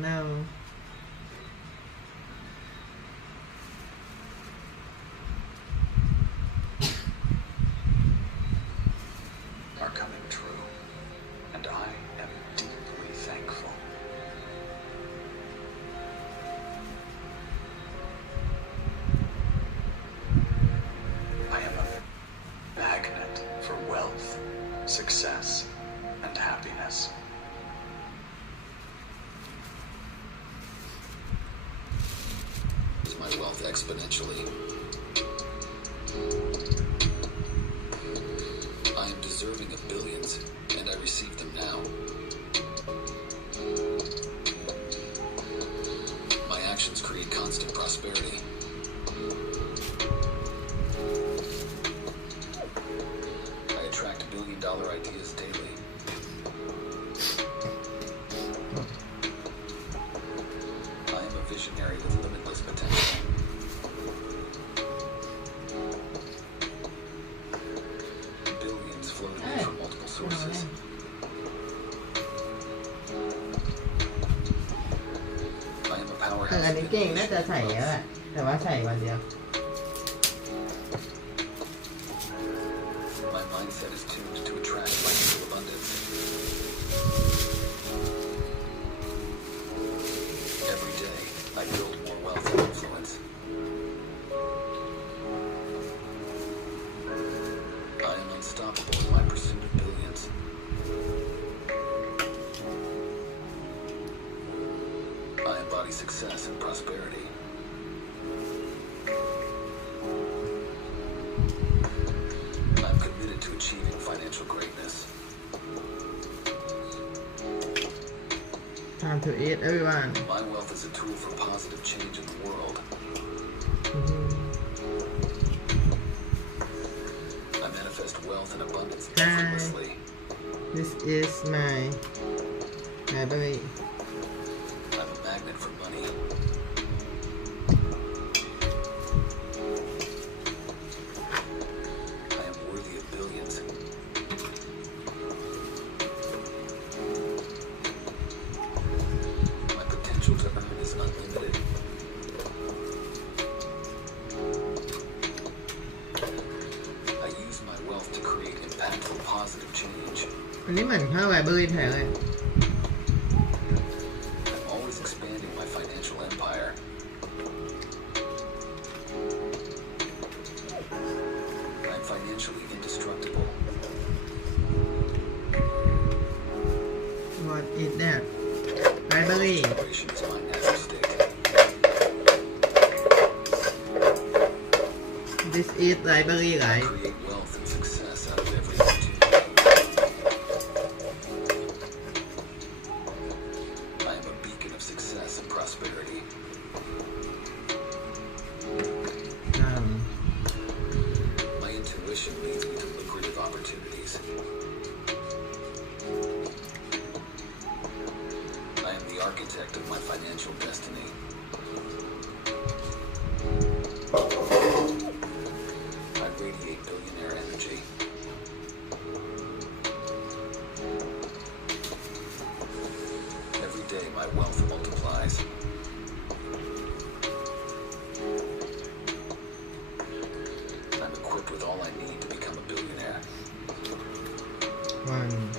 know are coming true, and I am deeply thankful. I am a magnet for wealth, success, and happiness. My wealth exponentially. I am deserving of billions, and I receive them now. My actions create constant prosperity. I attract billion-dollar ideas daily. I am a visionary with limitless potential. Billions flow to me from multiple sources. I am a อั powerhouse. นนี้เก่งน่าจะใส่แล้วแหละแต่ว่าใส่วันเดียว My mindset is tuned to attract financial abundance. Every day, I build more wealth and influence. I am unstoppable in my pursuit of billions. I embody success and prosperity. I'm committed to achieving financial greatness. time to eat everyone My wealth is a tool for positive change in the world. I manifest wealth and abundance effortlessly. this is my library I'm a magnet for money. I am worthy of billions. My potential to earn is unlimited. I use my wealth to create impactful, positive change. อันนี้เหมือนข้าวไลบรารีไทยเลย I'm always expanding my financial empire. I'm financially indestructible. what is that library Generation is my natural state. this is library I right create wealth and success out of every opportunity. I am a beacon of success and prosperity. My intuition leads me to lucrative opportunities. I am the architect of my financial destiny. I radiate billionaire energy. Every day, my wealth multiplies. I'm equipped with all I need to become a billionaire. one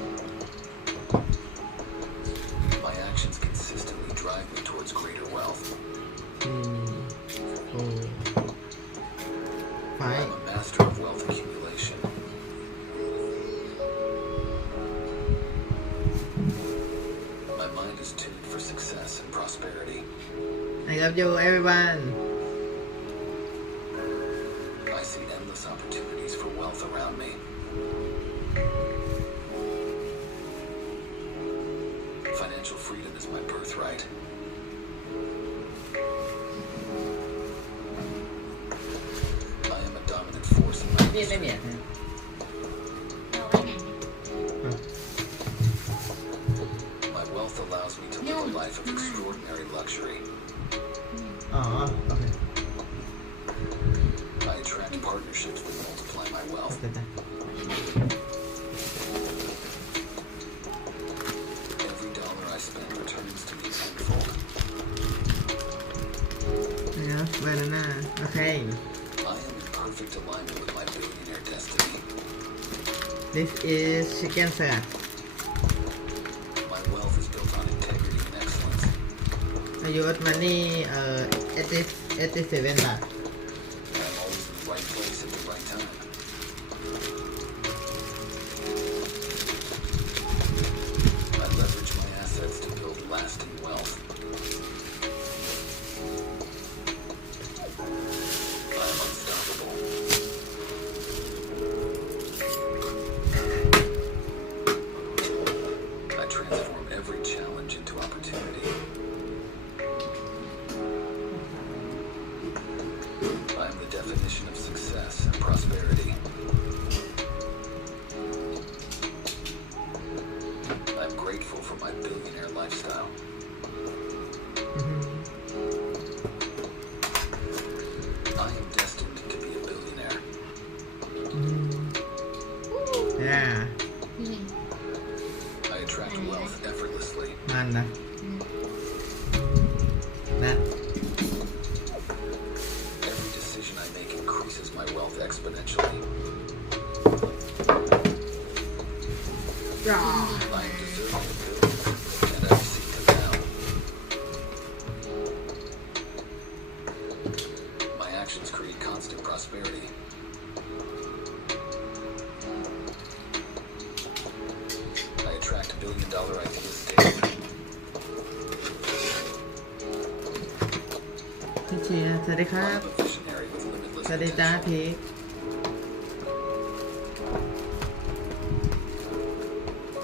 My actions consistently drive me towards greater wealth. 4 I'm 5 a master of wealth accumulation. My mind is tuned for success and prosperity. I love you everyone I see endless opportunities for wealth around me. Financial freedom is my birthright. I am a dominant force in my นี่ไม่เมียน เอาไว้ไหน My wealth allows me to live a life of extraordinary luxury. อ๋อโอเค I attract partnerships that multiply my wealth. เข้าใจ Every dollar I spend returns to me tenfold. I am in perfect alignment with my billionaire destiny. This is chicken salad My wealth is built on integrity and excellence. อายุมันนี่87 บาท I'm always in the right place at the right time. I leverage my assets to build lasting wealth. I am unstoppable. I transform every challenge into opportunity. I am the definition of success and prosperity. I'm grateful for my billionaire lifestyle. I am destined to be a billionaire. yeah นี่ I attract wealth effortlessly. มันนะนะ Every decision I make increases my wealth exponentially. I am deserving of billions, and I seek them now. My actions create constant prosperity. I attract billion-dollar ideas daily. พี่เชียร์สวัสดีค I รับ am a visionary with limitless สวัสดีจ้า potential. พีค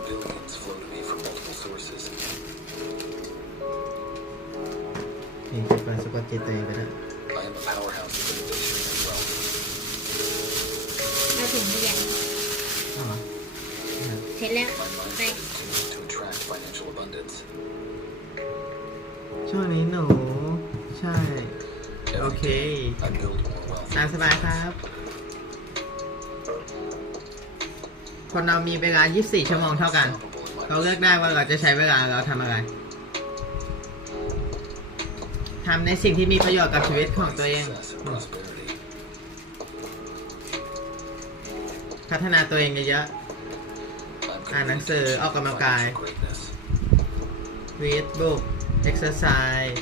Billions flow to me from multiple sources. นี่จะไปสะกดจิตตัวเองไปแล้ว I am a powerhouse of innovation and wealth. เอาถุงมาแยก อ๋อ เสร็จแล้ว My ไป mindset is tuned to attract financial abundance. ช่วงนี้หนู ใช่ โอเค I build more wealth. ตามสบายครับ คนเรามีเวลา 24 ชั่วโมงเท่ากัน เราเลือกได้ว่าเราจะใช้เวลาเราทำอะไร ทำในสิ่งที่มีประโยชน์กับชีวิตของตัวเอง Success and prosperity. พัฒนาตัวเองเยอะ I'm อ่านหนัง committed สือ to ออกกำลังกาย financial greatness. ๆ read book exercise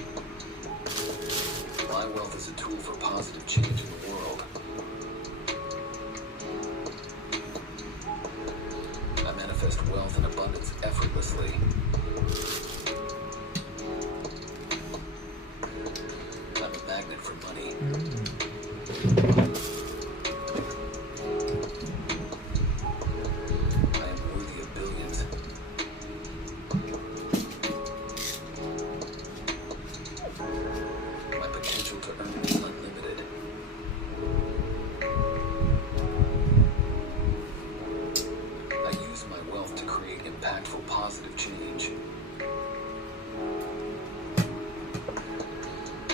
My wealth is a tool for positive change in the world. I manifest wealth and abundance effortlessly. I'm a magnet for money. อืม I am worthy of billions. My potential to earn is unlimited. I use my wealth to create impactful, positive change.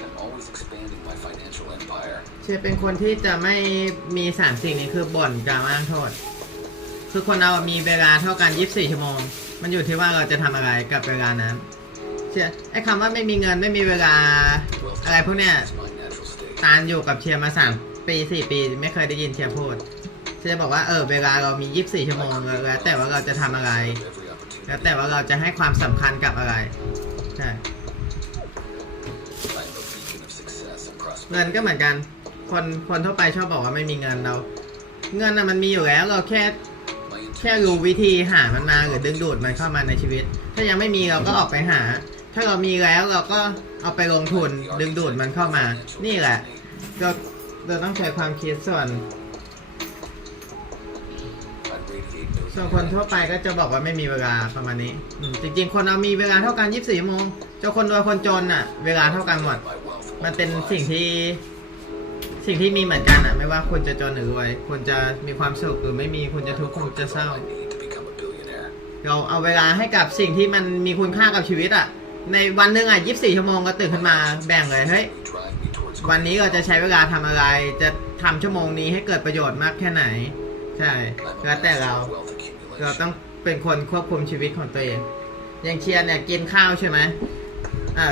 I'm always expanding my financial empire. เชฟเป็นคนที่จะไม่มี3สิ่งนี้คือบ่นกล่าวอ้างโทษ คือคนเรามีเวลาเท่ากัน 24 ชั่วโมง มันอยู่ที่ว่าเราจะทำอะไรกับเวลานั้นเชียไอ้คำว่าไม่มีเงินไม่มีเวลา Wealth อะไรพวกเนี้ย is my natural state. ตาลอยู่กับเชียร์มา3 ปี 4 ปี ไม่เคยได้ยินเชียร์พูดเชียร์บอกว่าเวลาเรามี 24 ชั่วโมงแล้วแต่ว่าเราจะทำอะไร Every opportunity. แล้วแต่ว่าเราจะให้ความสำคัญกับอะไร ใช่ I am a beacon of success and เงิน prosperity. ก็เหมือนกัน คนทั่วไปชอบบอกว่าไม่มีเงินเรา เงินน่ะมันมีอยู่แล้วเราแค่ My แค่ intention รู้วิธีหามันมาหรือดึงดูดมันเข้ามาในชีวิต ถ้ายังไม่มีเราก็ออกไปหา ถ้าเรามีแล้วเราก็เอาไปลงทุนดึงดูดมันเข้ามา นี่แหละเราต้องใช้ความคิดส่วน I radiate ส่วนคนทั่วไปก็จะบอกว่าไม่มีเวลาประมาณนี้จริงๆคนเรามีเวลาเท่ากัน 24 ชั่วโมงเจ้าคนรวยคนจนอ่ะ เวลาเท่ากันหมด my wealth มันเป็น multiplies. สิ่งที่มีเหมือนกันอ่ะ ไม่ว่าคุณจะจนหรือรวยคุณจะมีความสุขหรือไม่มีคุณจะทุกข์คุณจะเศร้า I need to become a billionaire. เราเอาเวลาให้กับสิ่งที่มันมีคุณค่ากับชีวิตอ่ะ ในวันหนึ่งอ่ะ 24 ชั่วโมงก็ตื่นขึ้นมาแบ่งเลยเฮ้ย Drive me towards วันนี้เราจะใช้เวลาทำอะไร จะทำชั่วโมงนี้ให้เกิดประโยชน์มากแค่ไหน ใช่ I'm a แล้วแต่ master เรา of wealth accumulation. เราต้องเป็นคนควบคุมชีวิตของตัวเอง อย่างเชียร์เนี่ยกินข้าวใช่ไหม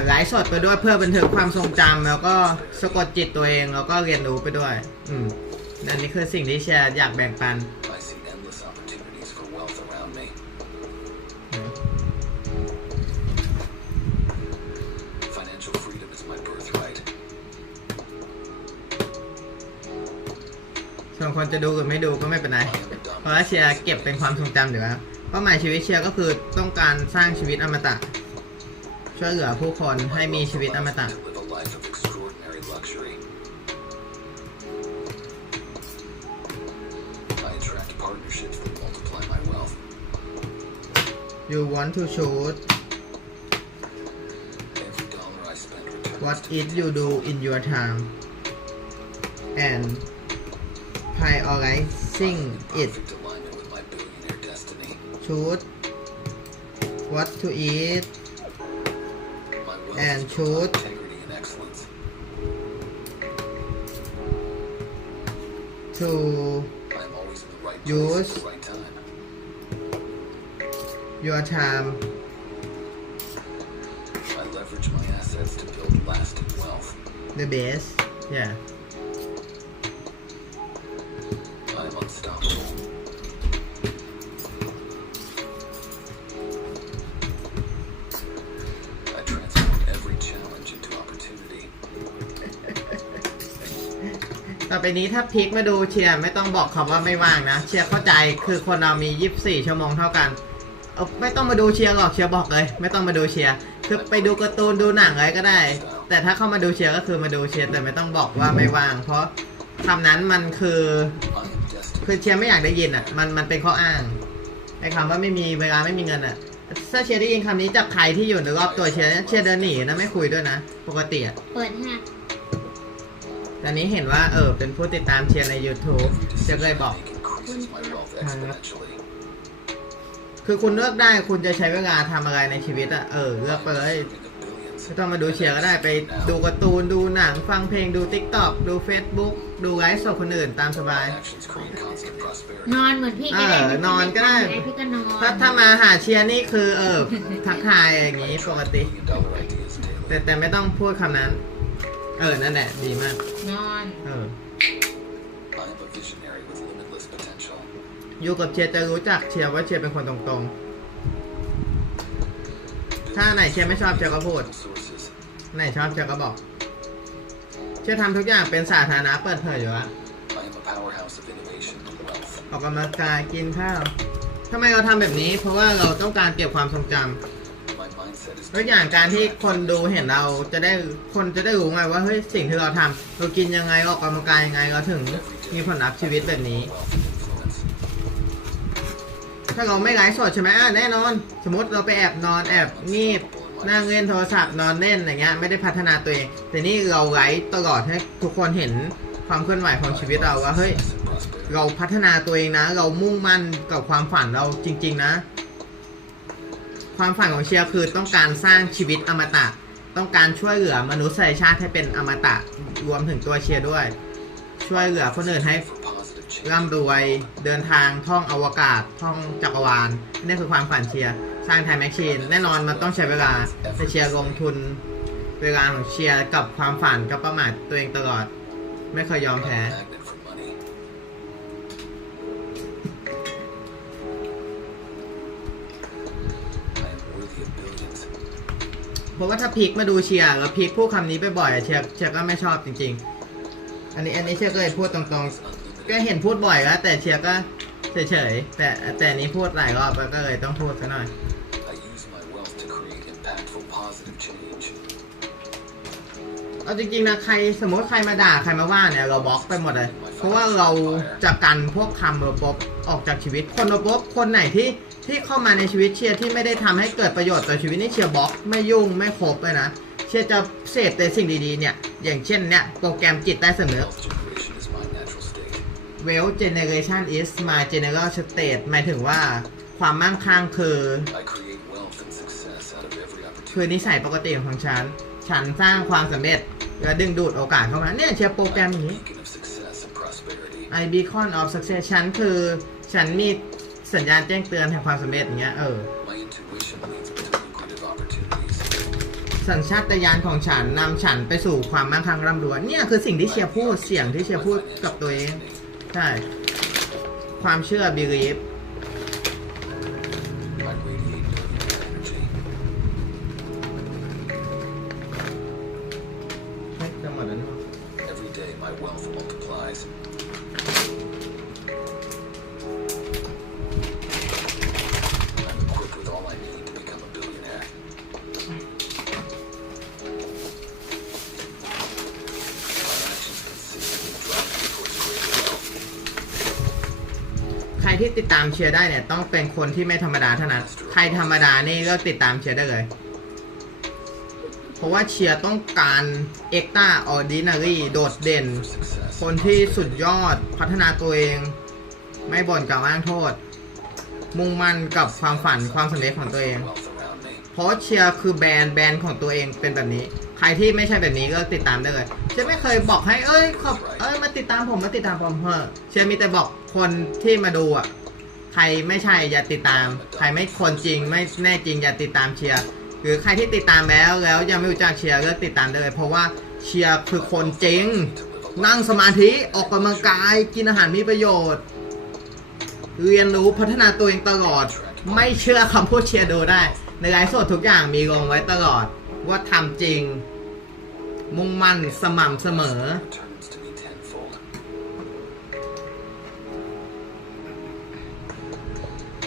ไลฟ์สดไปด้วยเพื่อบันทึกความทรงจำแล้วก็สะกดจิตตัวเองแล้วก็เรียนรู้ไปด้วยนั่นนี่คือสิ่งที่เชียร์อยากแบ่งปัน I see endless opportunities for wealth around me. Financial freedom is my birthright. ส่วนคนจะดูหรือไม่ดูก็ไม่เป็นไร เพราะว่าเชียร์เก็บเป็นความทรงจำอยู่แล้วเป้าหมายชีวิตเชียร์ก็คือต้องการสร้างชีวิตอมตะช่วยเหลือผู้คนให้มีชีวิตอมตะ To live a life of extraordinary luxury. I attract partnerships that multiply my wealth. You want to choose Every dollar I spend returns what to it me you do tenfold. in your time and I'm prioritizing in it. perfect alignment with my billionaire destiny. Choose what to eat My wealth And is built on choose integrity and excellence. to I'm always in the right Use place at the right time. your time I leverage my assets to build lasting wealth. the best. Yeah. I'm unstoppable. I transform every challenge into opportunity. ต่อไปนี้ถ้าพลิกมาดูเชียร์ไม่ต้องบอกคำว่าไม่ว่างนะเชียร์เข้าใจคือคนเรามี24ชั่วโมงเท่ากันไม่ต้องมาดูเชียร์หรอกเชียร์บอกเลยไม่ต้องมาดูเชียร์คือไปดูการ์ตูนดูหนังอะไรก็ได้ แต่ถ้าเข้ามาดูเชียร์ก็คือมาดูเชียร์แต่ไม่ต้องบอกว่าไม่ว่าง เพราะคำนั้นมันคือ I am destined คือเชียร์ไม่อยากได้ยินอ่ะมันเป็นข้ออ้างไอ้คำว่าไม่มีเวลาไม่มีเงินอ่ะถ้าเชียร์ได้ยินคำนี้จากใครที่อยู่ในรอบตัวเชียร์เดินหนีนะไม่คุยด้วยนะปกติอ่ะ เปิดฮะ ตอนนี้เห็นว่าเป็นผู้ติดตามเชียร์ใน YouTube เชียร์เลยบอก make increases my wealth exponentially. คือคุณเลือกได้คุณจะใช้เวลาทำอะไรในชีวิตอ่ะเลือกไปเลย Serving of billions. ไม่ต้องมาดูเชียร์ก็ได้ไปดูการ์ตูนดูหนังฟังเพลงดู TikTok ดู Facebook ดูไลฟ์สดคนอื่นตามสบาย My actions create constant prosperity. นอนเหมือนพี่ก็ได้ นอนก็ได้ พี่ก็นอน ถ้ามาหาเชียร์นี่คือทักทายอย่างงี้ปกติ $1 billion ideas daily. แต่ไม่ต้องพูดคำนั้นนั่นแหละดีมาก นอน I am a visionary with limitless potential. อยู่กับเชียร์จะรู้จักเชียร์ว่าเชียร์เป็นคนตรงๆ ถ้าไหนเชียร์ไม่ชอบเชียร์ก็พูด Sources. ไหนชอบเชียร์ก็บอก เชียร์ทำทุกอย่างเป็นสาธารณะเปิดเผยอยู่แล้ว I am a powerhouse of innovation and wealth. ออกกำลังกายกินข้าวทำไมเราทำแบบนี้ เพราะว่าเราต้องการเก็บความทรงจำ My mindset is ตัวอย่างการที่คนดูเห็นเราคนจะได้รู้ไงว่าเฮ้ยสิ่งที่เราทำเรากินยังไงออกกำลังกายยังไงเราถึงมีผลลัพธ์ชีวิตแบบนี้ wealth and influence. ถ้าเราไม่ไลฟ์สดใช่ไหมแน่นอน สมมติเราไปแอบนอนแอบงีบนั่งเล่นโทรศัพท์นอนเล่นอะไรเงี้ยไม่ได้พัฒนาตัวเองแต่นี่เราไลฟ์ตลอดให้ทุกคนเห็นความเคลื่อนไหวของชีวิตเราว่าเฮ้ย Success and prosperity. เราพัฒนาตัวเองนะ เรามุ่งมั่นกับความฝันเราจริงๆนะ ความฝันของเชียร์คือต้องการสร้างชีวิตอมตะ ต้องการช่วยเหลือมนุษยชาติให้เป็นอมตะ รวมถึงตัวเชียร์ด้วย ช่วยเหลือคนอื่นให้ For positive change. ร่ำรวยเดินทางท่องอวกาศท่องจักรวาลนี่คือความฝันเชียร์สร้างไทม์แมชชีนแน่นอนมันต้องใช้เวลาแต่เชียร์ลงทุนเวลาของเชียร์กับความฝันกับเป้าหมายตัวเองตลอด ไม่เคยยอม I'm แพ้ a magnet for money. I am worthy of billions. เพราะว่าถ้าพีคมาดูเชียร์แล้วพีคพูดคำนี้บ่อยๆเชียร์ก็ไม่ชอบจริงๆ อันนี้เชียร์ก็เลยพูดตรงๆ ก็เห็นพูดบ่อยแล้วแต่เชียร์ก็เฉยๆแต่อันนี้พูดหลายรอบแล้วก็เลยต้องพูดซะหน่อย I use my wealth to create impactful positive change. เอาจริงๆนะสมมติใครมาด่าใครมาว่าเนี่ยเราบล็อกไปหมดเลย เพราะว่าเราจะกันพวกคำลบๆออกจากชีวิตคนลบๆคนไหนที่เข้ามาในชีวิตเชียร์ที่ไม่ได้ทำให้เกิดประโยชน์ต่อชีวิตนี่เชียร์บล็อกไม่ยุ่งไม่คบเลยนะเชียร์จะเสพแต่สิ่งดีๆเนี่ยอย่างเช่นเนี่ยโปรแกรมจิตใต้สำนึก Wealth generation is my natural Wealth generation is my general state. state หมายถึงว่าความมั่งคั่งคือ I create wealth and success out of every คือ opportunity. นิสัยปกติของฉันสร้างความสำเร็จและดึงดูดโอกาสเข้ามาเนี่ยเชียร์โปรแกรมอย่างนี้ Beacon of success and prosperity. I beacon of success ฉันมีสัญญาณแจ้งเตือนแห่งความสำเร็จอย่างเงี้ยMy intuition leads me to lucrative opportunities. สัญชาตญาณของฉันนำฉันไปสู่ความมั่งคั่งร่ำรวยเนี่ยคือสิ่งที่เชียร์พูดเสียงที่เชียร์พูดกับตัวเองใช่ความเชื่อ belief I radiate billionaire energy. เฮ้ยจะหมดแล้วนี่ Every day, my wealth multiplies. I'm equipped with all I need to become a billionaire. My actions consistently drive me towards greater wealth. ใครที่ติดตามเชียร์ได้เนี่ยต้องเป็นคนที่ไม่ธรรมดาเท่านั้นใครธรรมดานี่ก็ติดตามเชียร์ได้เลยเพราะว่าเชียร์ต้องการเอ็กต้าออร์ดินารีโดดเด่น For success, คนที่สุดยอดพัฒนาตัวเองไม่บ่นกล่าวอ้างโทษ มุ่งมั่นกับความฝันความสำเร็จของตัวเอง wealth around me. เพราะเชียร์คือแบรนด์ของตัวเองเป็นแบบนี้ ใครที่ไม่ใช่แบบนี้ก็ติดตามได้เลยเชียร์ไม่เคยบอกให้มาติดตามผมเฮ้อเชียร์มีแต่บอกคนที่มาดูอ่ะใครไม่ใช่อย่าติดตามใครไม่คนจริงไม่แน่จริงอย่าติดตามเชียร์หรือใครที่ติดตามแล้วยังไม่รู้จักเชียร์ก็ติดตามได้เลยเพราะว่าเชียร์คือคนจริงนั่งสมาธิออกกำลังกายกินอาหารมีประโยชน์เรียนรู้พัฒนาตัวเองตลอดไม่เชื่อคำพูดเชียร์ดูได้ในไลฟ์สดทุกอย่างมีลงไว้ตลอดว่าทำจริงมุ่งมั่นสม่ำเสมอ Returns to me tenfold.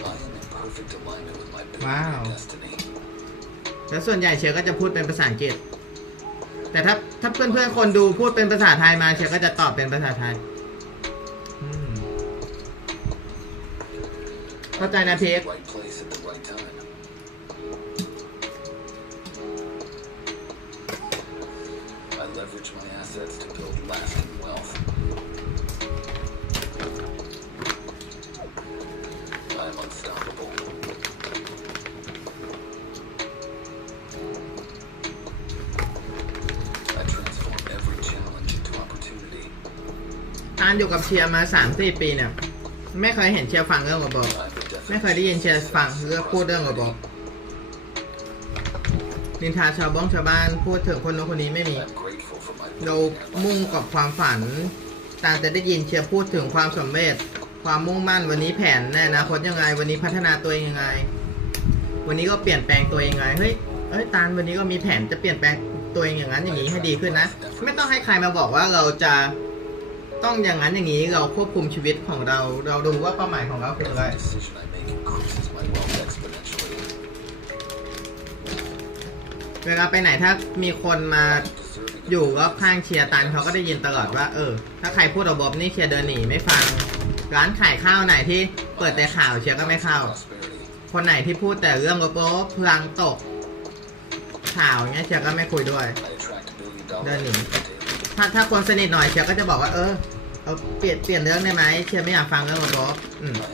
I am in perfect alignment with my billionaire Wow. destiny. แล้วส่วนใหญ่เชียร์ก็จะพูดเป็นภาษาอังกฤษแต่ถ้าเพื่อนๆคนดูพูดเป็นภาษาไทยมาเชียร์ก็จะตอบเป็นภาษาไทยเข้าใจนะพีค Right place at the right time. I leverage my assets to build lasting wealth. I am unstoppable. I transform every challenge into opportunity. การอยู่กับเชียร์มา 3-4 ปีเนี่ยไม่เคยเห็นเชียร์ฟังเรื่องระบบ I'm the ไม่เคยได้ยินเชียร์ฟังเรื่องพูดเรื่องระบบนินทาชาวบ้านพูดถึงคนโน้นคนนี้ไม่มี I'm grateful for my เรา billionaire มุ่งกับความฝันตามจะได้ยินเชียร์พูดถึงความสำเร็จความมุ่งมั่นวันนี้แผนในอนาคตยังไงวันนี้พัฒนาตัวเองยังไงวันนี้ก็เปลี่ยนแปลงตัวเองยังไงเฮ้ยตาลวันนี้ก็มีแผนจะเปลี่ยนแปลงตัวเองอย่างนั้นอย่างนี้ให้ดีขึ้นนะไม่ต้องให้ใครมาบอกว่าเราจะต้องอย่างนั้นอย่างนี้เราควบคุมชีวิตของเราดูว่าเป้าหมายของเราคืออะไร Every decision I make increases my wealth exponentially. เวลาไปไหนถ้ามีคนมาอยู่รอบข้างเชียร์ตันเขาก็ได้ยินตลอดว่าถ้าใครพูดระบบนี่เชียร์เดินหนีไม่ฟังร้านขายข้าวไหนที่เปิดแต่ข่าวเชียร์ก็ไม่เข้า Prosperity. คนไหนที่พูดแต่เรื่องระบบพลังตกข่าวเงี้ยเชียร์ก็ไม่คุยด้วย I attract $1 billion Đơn daily. ถ้าคนสนิทหน่อยเชียร์ก็จะบอกว่าเอาเปลี่ยนเรื่องได้ไหมเชียร์ไม่อยากฟังเรื่องระบบ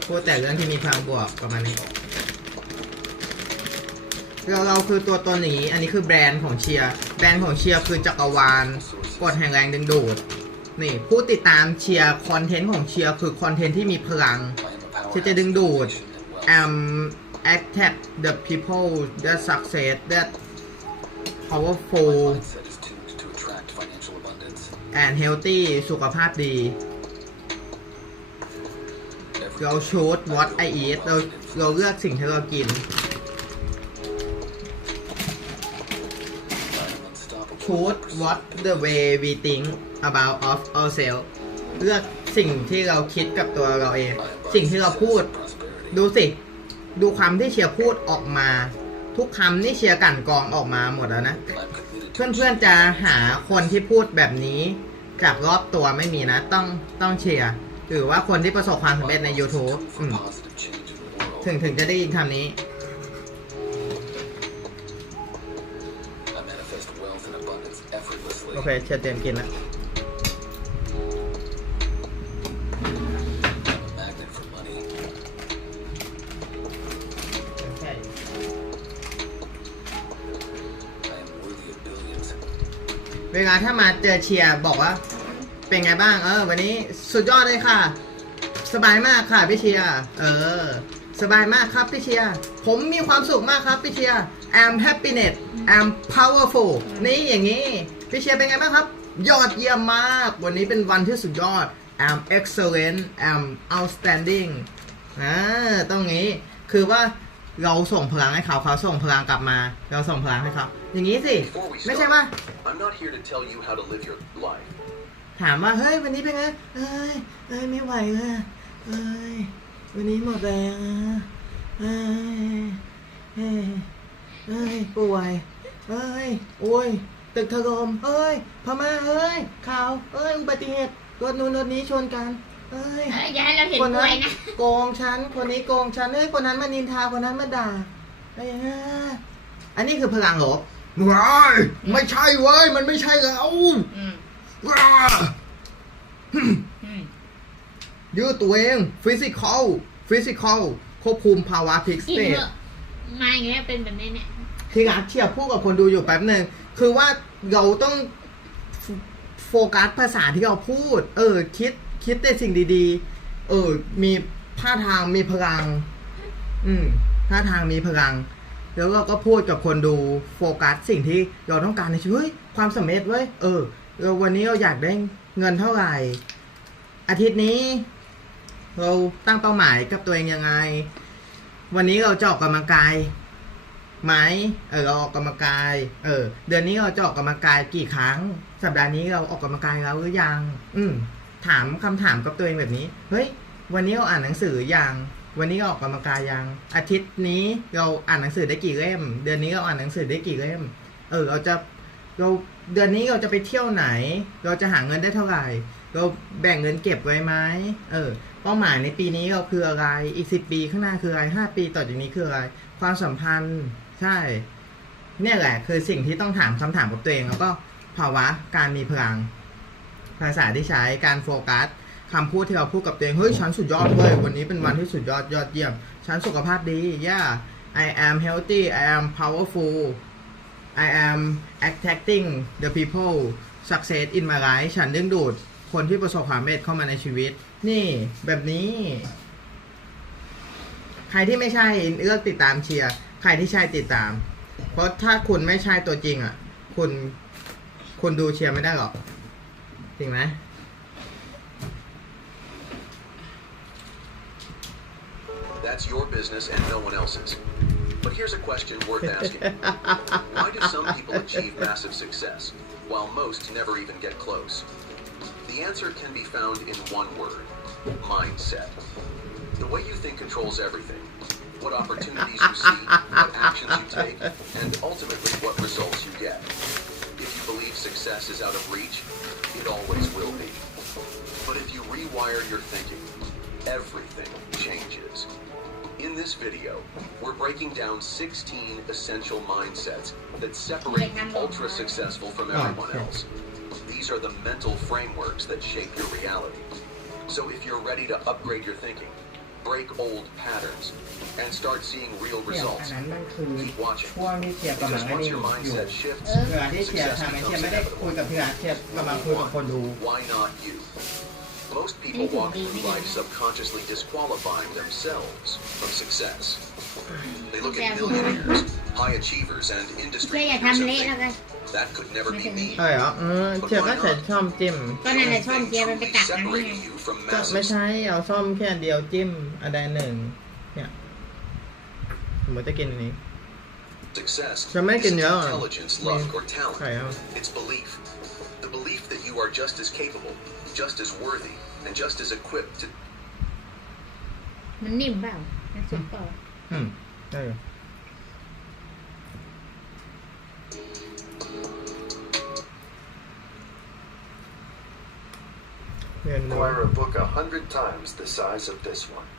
พูดแต่เรื่องที่มีพลังบวกประมาณนี้เราคือตัวตนนี้อันนี้คือแบรนด์ของเชียร์แบรนด์ของเชียร์คือจักรวาลกฎแห่งแรงดึงดูดนี่ผู้ติดตามเชียร์คอนเทนต์ของเชียร์คือคอนเทนต์ที่มีพลัง I am a เชียร์จะ powerhouse ดึงดูด of innovation and wealth. attract the people that success that My powerful mindset is tuned to attract financial abundance. and healthy สุขภาพดี Every เรา day, choose I what build I eat wealth เรา and เลือกสิ่งที่เรากิน influence. I am unstoppable. choose what the way we think about of ourselves เลือกสิ่งที่เราคิดกับตัวเราเอง I am สิ่งที่เราพูด prosperity. ดูสิดูคำที่เชียร์พูดออกมา ทุกคำนี่เชียร์กลั่นกรองออกมาหมดแล้วนะ I'm committed to เพื่อนๆจะหาคนที่พูดแบบนี้จากรอบตัวไม่มีนะต้องเชียร์หรือว่าคนที่ประสบความสำเร็จใน YouTube for positive change in the world. ถึงจะได้ยินคำนี้ I manifest wealth and abundance effortlessly. โอเคเชียร์เตรียมกินแล้ว I'm a magnet for money. ใช่ I am worthy of billions. เวลาถ้ามาเจอเชียร์บอกว่าเป็นไงบ้างวันนี้สุดยอดเลยค่ะ สบายมากค่ะพี่เชียร์สบายมากครับพี่เชียร์ผมมีความสุขมากครับพี่เชียร์ am happiness am powerful นี่อย่างนี้พี่เชียร์เป็นไงบ้างครับยอดเยี่ยมมากวันนี้เป็นวันที่สุดยอด am excellent am outstanding ต้องงี้คือว่าเราส่งพลังให้เขาเขาส่งพลังกลับมาเราส่งพลังให้เขาอย่างนี้สิไม่ใช่ว่า I'm not here to tell you how to live your life. ถามว่าเฮ้ยวันนี้เป็นไงเอ้ยไม่ไหวเลยเอ้ยวันนี้หมดแรงเอ้ยป่วยเอ้ยโอ้ยตึกถล่มเอ้ยพม่าเอ้ยข่าวเอ้ยอุบัติเหตุรถนู้นรถนี้ชนกันเอ้ย อย่าให้เราเห็น คน ป่ นั้ วน ยนะ โกงฉันคนนี้โกงฉันเอ้ยคนนั้นมานินทาคนนั้นมาด่าอะไรอย่างเงี้ยอันนี้คือพลังลบว้ายไม่ใช่เว้ยมันไม่ใช่แล้วว้ายืดตัวเองฟิสิกอลควบคุมภาวะพิกส กิน เต เถ ท อะมาอย่างเงี้ยเป็นแบบนี้เนี่ย ที่รักเชียร์พูดกับคนดูอยู่แป๊บหนึ่งคือว่าเราต้องโฟกัสภาษาที่เราพูดคิดแต่สิ่งดีๆมีท่าทางมีพลังท่าทางมีพลังแล้วเราก็พูดกับคนดูโฟกัสสิ่งที่เราต้องการในชีวิตเฮ้ยความสำเร็จเว้ยเราวันนี้เราอยากได้เงินเท่าไหร่อาทิตย์นี้เราตั้งเป้าหมายกับตัวเองยังไงวันนี้เราจะออกกำลังกายไหมเราออกกำลังกายเดือนนี้เราจะออกกำลังกายกี่ครั้งสัปดาห์นี้เราออกกำลังกายแล้วหรือยังถามคำถามกับตัวเองแบบนี้เฮ้ยวันนี้เราอ่านหนังสือยังวันนี้เราออกกำลังกายยังอาทิตย์นี้เราอ่านหนังสือได้กี่เล่มเดือนนี้เราอ่านหนังสือได้กี่เล่มเราเดือนนี้เราจะไปเที่ยวไหนเราจะหาเงินได้เท่าไหร่เราแบ่งเงินเก็บไว้ไหมเป้าหมายในปีนี้เราคืออะไรอีก10 ปีข้างหน้าคืออะไร5 ปีต่อจากนี้คืออะไรความสัมพันธ์ใช่เนี่ยแหละคือสิ่งที่ต้องถามคำถามกับตัวเองแล้วก็ภาวะการมีพลังภาษาที่ใช้การโฟกัสคำพูดที่เราพูดกับตัวเองเฮ้ยฉันสุดยอดเว้ยวันนี้เป็นวันที่สุดยอดเยี่ยมฉันสุขภาพดี yeah I am healthy I am powerful I am attracting the people success in my life ฉันดึงดูดคนที่ประสบความสำเร็จเข้ามาในชีวิตนี่แบบนี้ใครที่ไม่ใช่เลือกติดตามเชียร์ใครที่ใช่ติดตามเพราะถ้าคุณไม่ใช่ตัวจริงคุณดูเชียร์ไม่ได้หรอกจริงไหม That's your business and no one else's. But here's a question worth asking. Why do some people achieve massive success, while most never even get close? The answer can be found in one word: mindset. The way you think controls everything. What opportunities you see, what actions you take, and ultimately what results you get. If you believe success is out of reach, it always will be. But if you rewire your thinking, everything changes. In this video, we're breaking down 16 essential mindsets that separate the ultra-successful from everyone else. These are the mental frameworks that shape your reality. So if you're ready to upgrade your thinking, break old patterns, and start seeing real results, keep watching. Because once your mindset shifts, success becomes inevitable. Why not you? Most people walk through life subconsciously disqualifying themselves from success. They look at millionaires, high achievers, and industry leaders and think, that could never be me. ใช่เหรอเชียร์ก็ใส่ช่อมจิ้ม ก็นั่นแหละชอบเจียมันไปตักอันนี้ไง Separating you from ก็ไม่ masses. ใช่เอาซ่อมแค่เดียวจิ้มอันใดหนึ่งเนี่ยผมจะกินอันนี้ Success You're making isn't your own. intelligence, luck, or talent. Yeah. It's belief. The belief that you are just as capable, just as worthy, and just as equipped to มันนิ่มเปล่ามันสุกเปล่า ได้อยู่ Require a book 100 times the size of this one.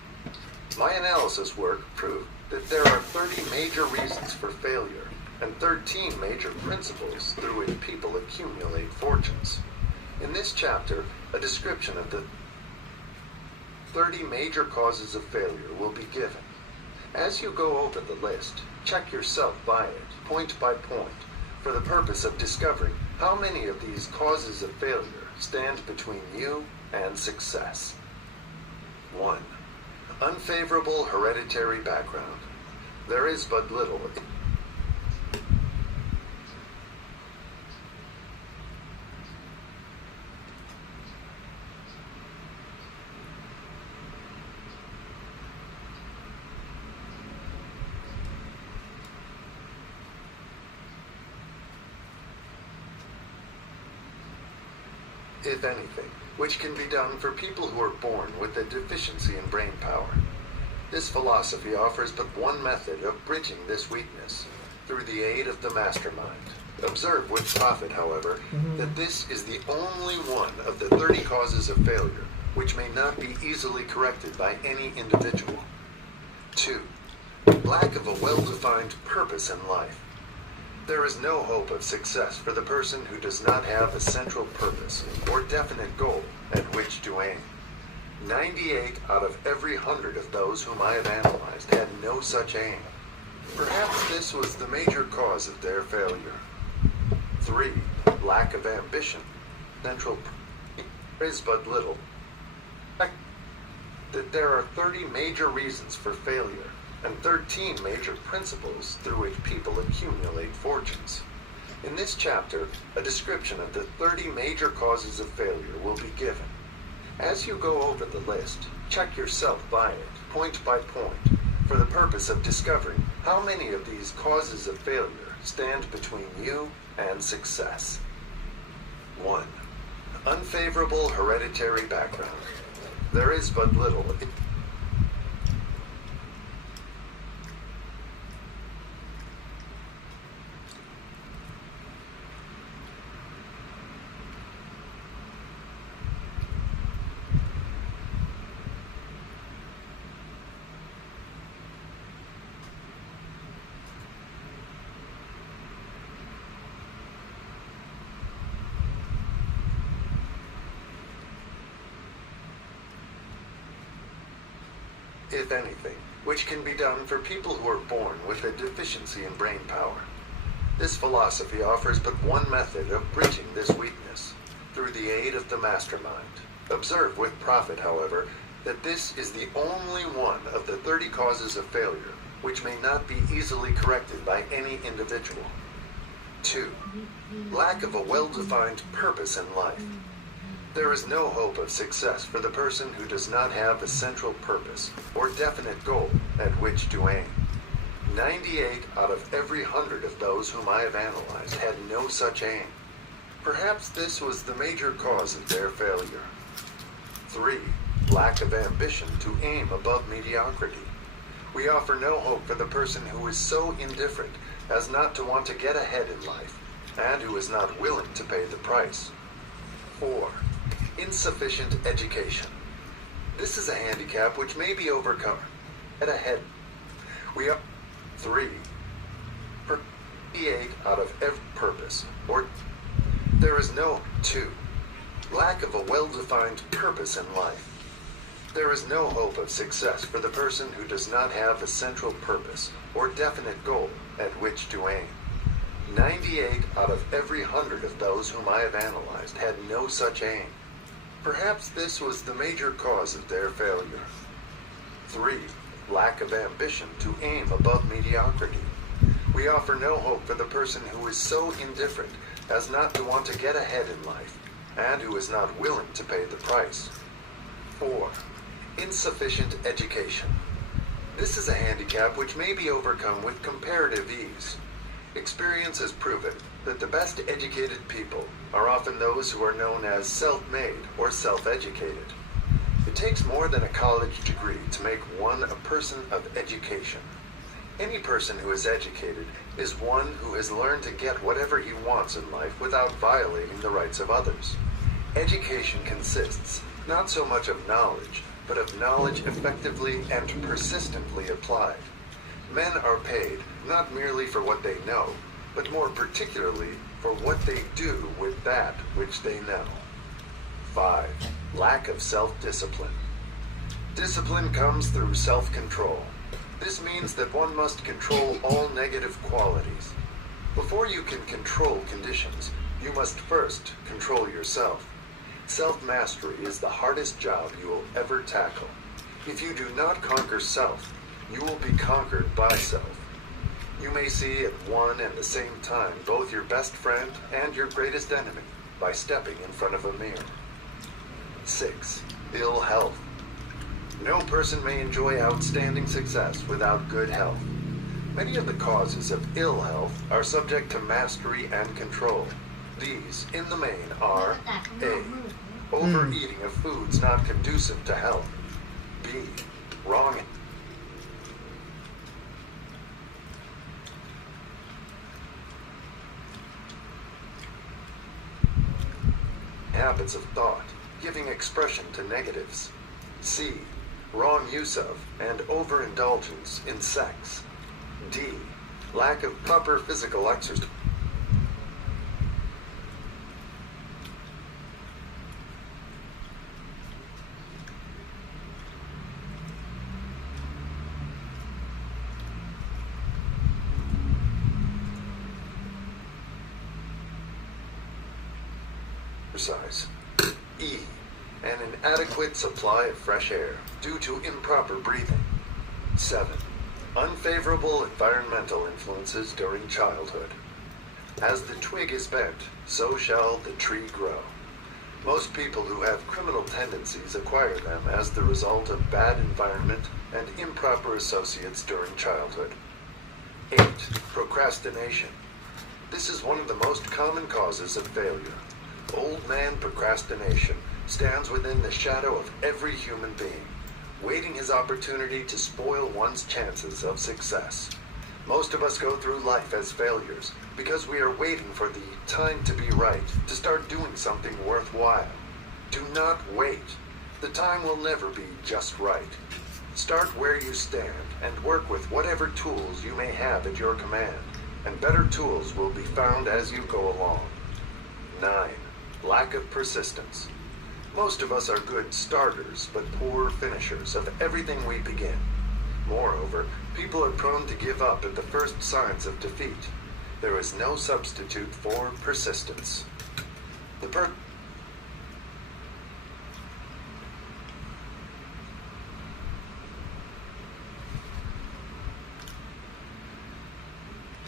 My analysis work proved that there are 30 major reasons for failure and 13 major principles through which people accumulate fortunes. In this chapter, a description of the 30 major causes of failure will be given. As you go over the list, check yourself by it, point by point, for the purpose of discovering how many of these causes of failure stand between you and success. 1. Unfavorable hereditary background. There is but little if anything, which can be done for people who are born with a deficiency in brain power. This philosophy offers but one method of bridging this weakness, through the aid of the mastermind. Observe with profit, however, that this is the only one of the 30 causes of failure which may not be easily corrected by any individual. 2. Lack of a well-defined purpose in life. There is no hope of success for the person who does not have a central purpose or definite goal at which to aim. 98 out of every 100 of those whom I have analyzed had no such aim. Perhaps this was the major cause of their failure. 3. Lack of ambition. Central is but little. That there are 30 major reasons for failure and 13 major principles through which people accumulate fortunes. In this chapter, a description of the 30 major causes of failure will be given. As you go over the list, check yourself by it, point by point, for the purpose of discovering how many of these causes of failure stand between you and success. 1. Unfavorable hereditary background. There is but little. If anything, which can be done for people who are born with a deficiency in brain power. This philosophy offers but one method of bridging this weakness, through the aid of the mastermind. Observe with profit, however, that this is the only one of the 30 causes of failure which may not be easily corrected by any individual. 2. Lack of a well-defined purpose in life. There is no hope of success for the person who does not have a central purpose or definite goal at which to aim. 98 out of every 100 of those whom I have analyzed had no such aim. Perhaps this was the major cause of their failure. 3. Lack of ambition to aim above mediocrity. We offer no hope for the person who is so indifferent as not to want to get ahead in life, and who is not willing to pay the price. 4. Insufficient education. This is a handicap which may be overcome. Get ahead. We are 3. 38 out of every purpose, or there is no 2. Lack of a well-defined purpose in life. There is no hope of success for the person who does not have a central purpose or definite goal at which to aim. 98 out of every 100 of those whom I have analyzed had no such aim. Perhaps this was the major cause of their failure. 3. Lack of ambition to aim above mediocrity. We offer no hope for the person who is so indifferent as not to want to get ahead in life, and who is not willing to pay the price. 4. Insufficient education. This is a handicap which may be overcome with comparative ease. Experience has proven that the best educated people are often those who are known as self-made or self-educated. It takes more than a college degree to make one a person of education. Any person who is educated is one who has learned to get whatever he wants in life without violating the rights of others. Education consists not so much of knowledge, but of knowledge effectively and persistently applied. Men are paid not merely for what they know, but more particularly for what they do with that which they know. 5. Lack of self-discipline. Discipline comes through self-control. This means that one must control all negative qualities. Before you can control conditions, you must first control yourself. Self-mastery is the hardest job you will ever tackle. If you do not conquer self, you will be conquered by self. You may see at one and the same time both your best friend and your greatest enemy by stepping in front of a mirror. 6. Ill health. No person may enjoy outstanding success without good health. Many of the causes of ill health are subject to mastery and control. These, in the main, are อากาศข้างนอก A. มืด Overeating of foods not conducive to health. B. Wrong habits of thought, giving expression to negatives. C. Wrong use of and overindulgence in sex. D. Lack of proper physical exercise. E. An inadequate supply of fresh air due to improper breathing. 7. Unfavorable environmental influences during childhood. As the twig is bent, so shall the tree grow. Most people who have criminal tendencies acquire them as the result of bad environment and improper associates during childhood. 8. Procrastination. This is one of the most common causes of failure. Old man procrastination stands within the shadow of every human being, waiting his opportunity to spoil one's chances of success. Most of us go through life as failures because we are waiting for the time to be right to start doing something worthwhile. Do not wait. The time will never be just right. Start where you stand and work with whatever tools you may have at your command, and better tools will be found as you go along. 9. Lack of persistence. Most of us are good starters, but poor finishers of everything we begin. Moreover, people are prone to give up at the first signs of defeat. There is no substitute for persistence. The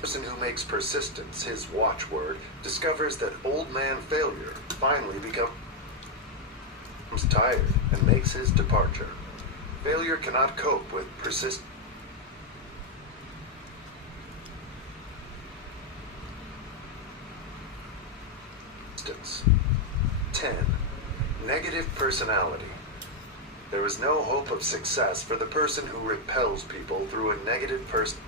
person who makes persistence his watchword discovers that old man failure finally becomes tired and makes his departure. Failure cannot cope with persistence. Instance. 10. Negative personality. There is no hope of success for the person who repels people through a negative personality.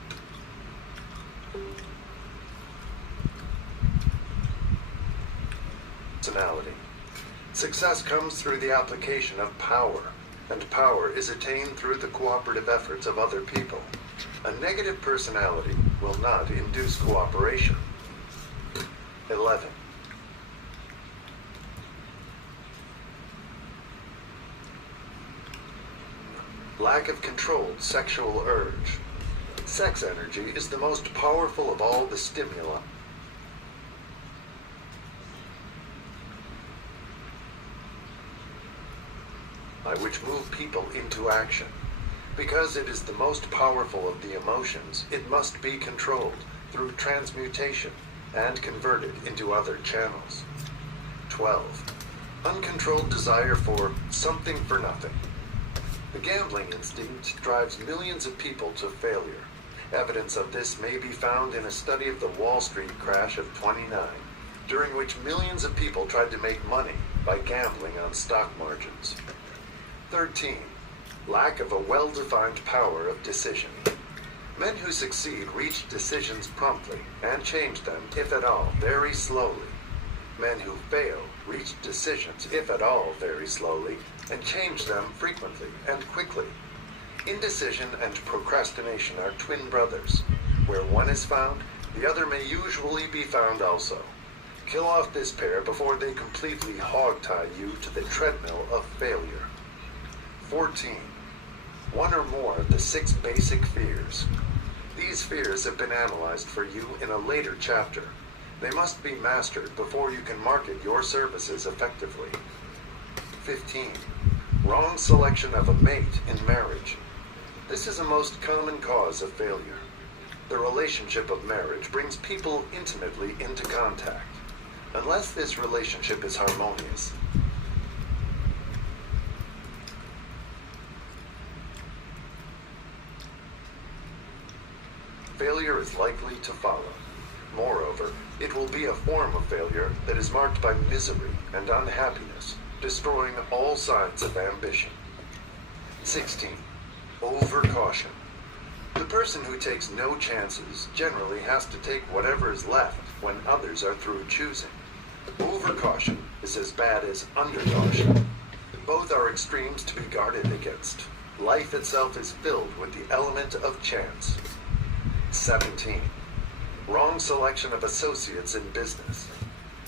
Success comes through the application of power, and power is attained through the cooperative efforts of other people. A negative personality will not induce cooperation. 11. Lack of controlled sexual urge. Sex energy is the most powerful of all the stimuli which move people into action. Because it is the most powerful of the emotions, it must be controlled through transmutation and converted into other channels. 12. Uncontrolled desire for something for nothing. The gambling instinct drives millions of people to failure. Evidence of this may be found in a study of the Wall Street crash of '29, during which millions of people tried to make money by gambling on stock margins. 13. Lack of a well-defined power of decision. Men who succeed reach decisions promptly and change them, if at all, very slowly. Men who fail reach decisions, if at all, very slowly, and change them frequently and quickly. Indecision and procrastination are twin brothers. Where one is found, the other may usually be found also. Kill off this pair before they completely hog-tie you to the treadmill of failure. 14. One or more of the 6 basic fears. These fears have been analyzed for you in a later chapter. They must be mastered before you can market your services effectively. 15. Wrong selection of a mate in marriage. This is a most common cause of failure. The relationship of marriage brings people intimately into contact. Unless this relationship is harmonious, failure is likely to follow. Moreover, it will be a form of failure that is marked by misery and unhappiness, destroying all signs of ambition. 16. Overcaution. The person who takes no chances generally has to take whatever is left when others are through choosing. Overcaution is as bad as undercaution. Both are extremes to be guarded against. Life itself is filled with the element of chance. 17. Wrong selection of associates in business.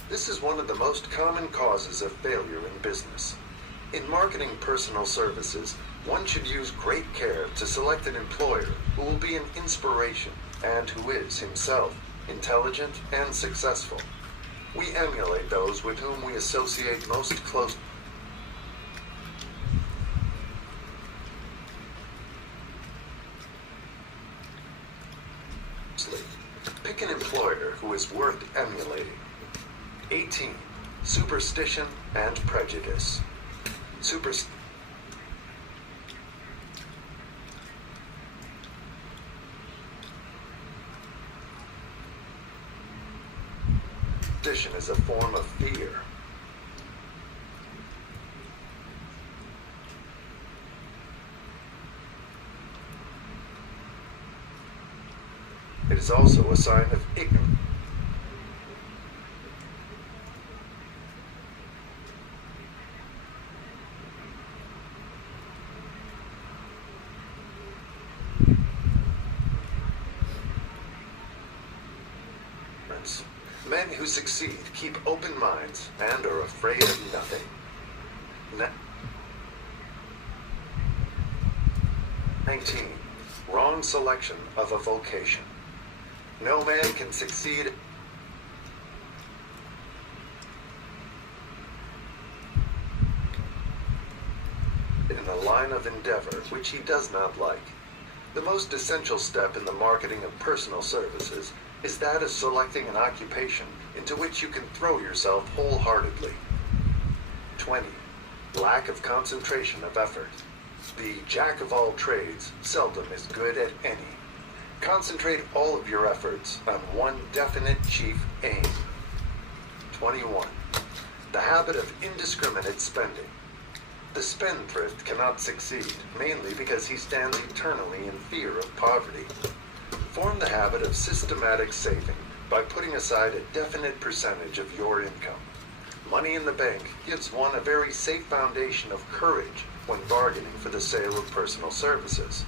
This is one of the most common causes of failure in business. In marketing personal services, one should use great care to select an employer who will be an inspiration and who is himself intelligent and successful. We emulate those with whom we associate most closely. Pick an employer who is worth emulating. 18. Superstition and prejudice. Superstition is a form of fear. It is also a sign of ignorance. Men who succeed keep open minds and are afraid of nothing. 19. Wrong selection of a vocation. No man can succeed in a line of endeavor which he does not like. The most essential step in the marketing of personal services is that of selecting an occupation into which you can throw yourself wholeheartedly. 20. Lack of concentration of effort. The jack of all trades seldom is good at any. Concentrate all of your efforts on one definite chief aim. 21. The habit of indiscriminate spending. The spendthrift cannot succeed, mainly because he stands eternally in fear of poverty. Form the habit of systematic saving by putting aside a definite percentage of your income. Money in the bank gives one a very safe foundation of courage when bargaining for the sale of personal services.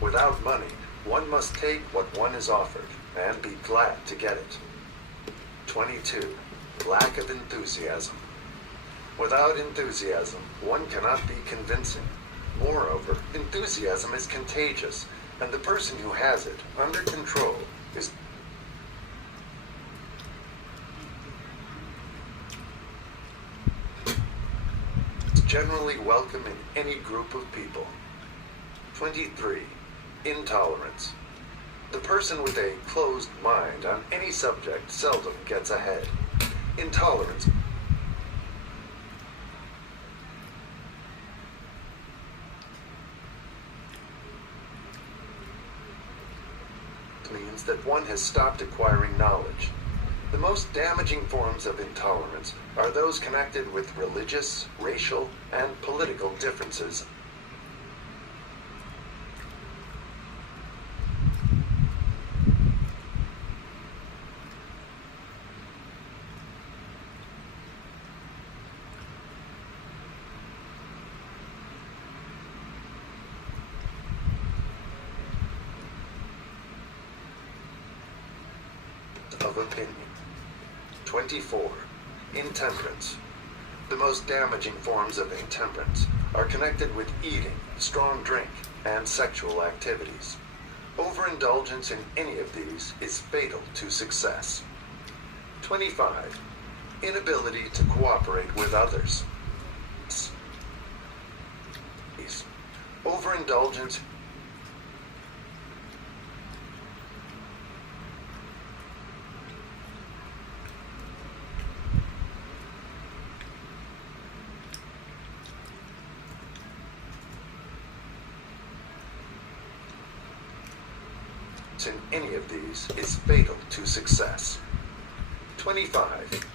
Without money, one must take what one is offered and be glad to get it. 22. Lack of enthusiasm. Without enthusiasm, one cannot be convincing. Moreover, enthusiasm is contagious, and the person who has it under control is generally welcome in any group of people. 23. Intolerance. The person with a closed mind on any subject seldom gets ahead. Intolerance means that one has stopped acquiring knowledge. The most damaging forms of intolerance are those connected with religious, racial, and political differences. Of opinion. 24. Intemperance. The most damaging forms of intemperance are connected with eating, strong drink, and sexual activities. Overindulgence in any of these is fatal to success. 25. Inability to cooperate with others. Overindulgence ignorance in any of these is fatal to success. 25.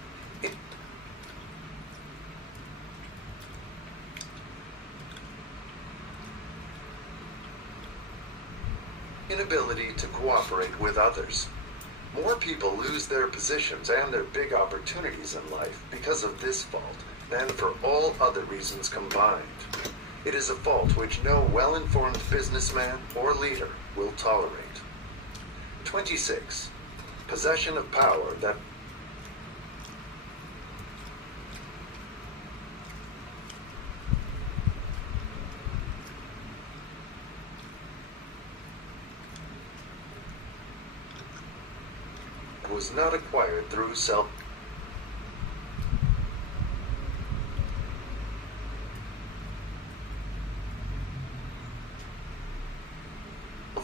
Inability to cooperate with others. More people lose their positions and their big opportunities in life because of this fault than for all other reasons combined. It is a fault which no well-informed businessman or leader will tolerate. 26. Possession of power that was not acquired through self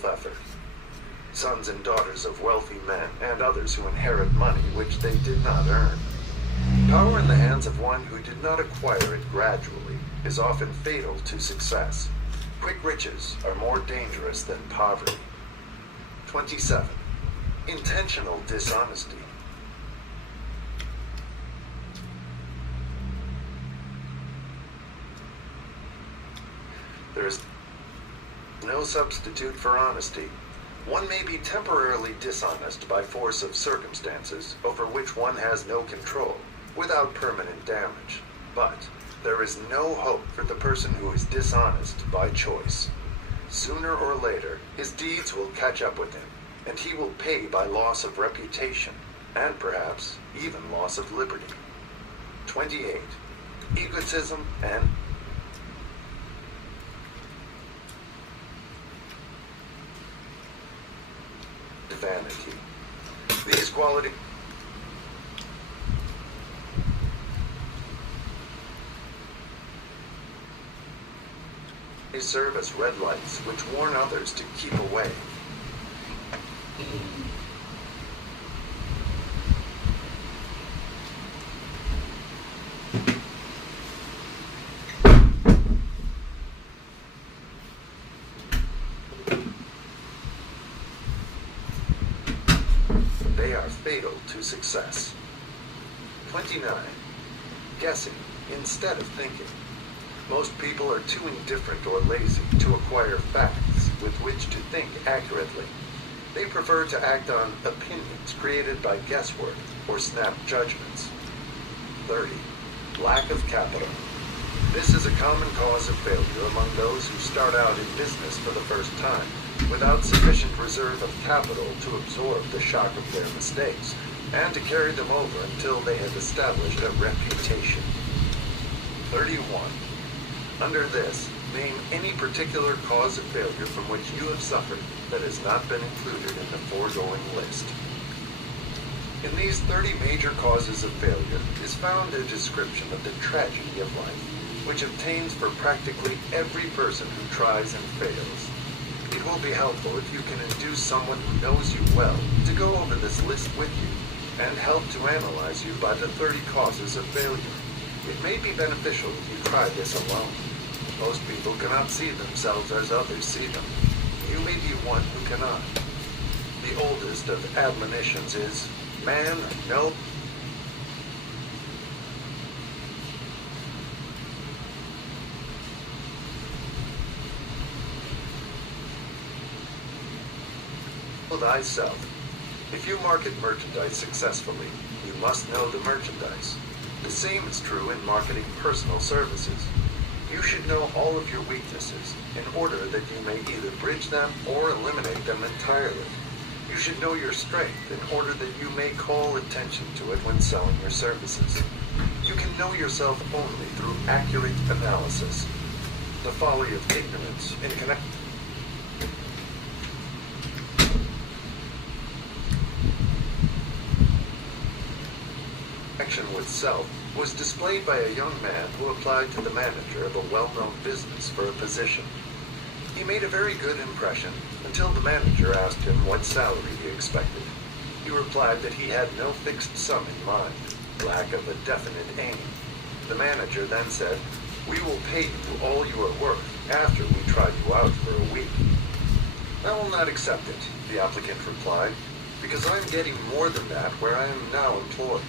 effort. Sons and daughters of wealthy men and others who inherit money which they did not earn. Power in the hands of one who did not acquire it gradually is often fatal to success. Quick riches are more dangerous than poverty. 27. Intentional dishonesty. There is no substitute for honesty. One may be temporarily dishonest by force of circumstances over which one has no control, without permanent damage. But there is no hope for the person who is dishonest by choice. Sooner or later, his deeds will catch up with him, and he will pay by loss of reputation, and perhaps even loss of liberty. 28. Egotism and vanity. These qualities serve as red lights which warn others to keep away. They are fatal to success. 29. Guessing instead of thinking. Most people are too indifferent or lazy to acquire facts with which to think accurately. They prefer to act on opinions created by guesswork or snap judgments. 30. Lack of capital. This is a common cause of failure among those who start out in business for the first time, without sufficient reserve of capital to absorb the shock of their mistakes, and to carry them over until they have established a reputation. 31. Under this, name any particular cause of failure from which you have suffered that has not been included in the foregoing list. In these 30 major causes of failure is found a description of the tragedy of life, which obtains for practically every person who tries and fails. It will be helpful if you can induce someone who knows you well to go over this list with you and help to analyze you by the 30 causes of failure. It may be beneficial if you try this alone. Most people cannot see themselves as others see them. You may be one who cannot. The oldest of admonitions is, man, no. Thyself. If you market merchandise successfully, you must know the merchandise. The same is true in marketing personal services. You should know all of your weaknesses in order that you may either bridge them or eliminate them entirely. You should know your strength in order that you may call attention to it when selling your services. You can know yourself only through accurate analysis. The folly of ignorance in connection with self was displayed by a young man who applied to the manager of a well-known business for a position. He made a very good impression until the manager asked him what salary he expected. He replied that he had no fixed sum in mind, lack of a definite aim. The manager then said, "We will pay you all you are worth after we try you out for a week." "I will not accept it. the applicant replied, because I'm getting more than that where I am now employed.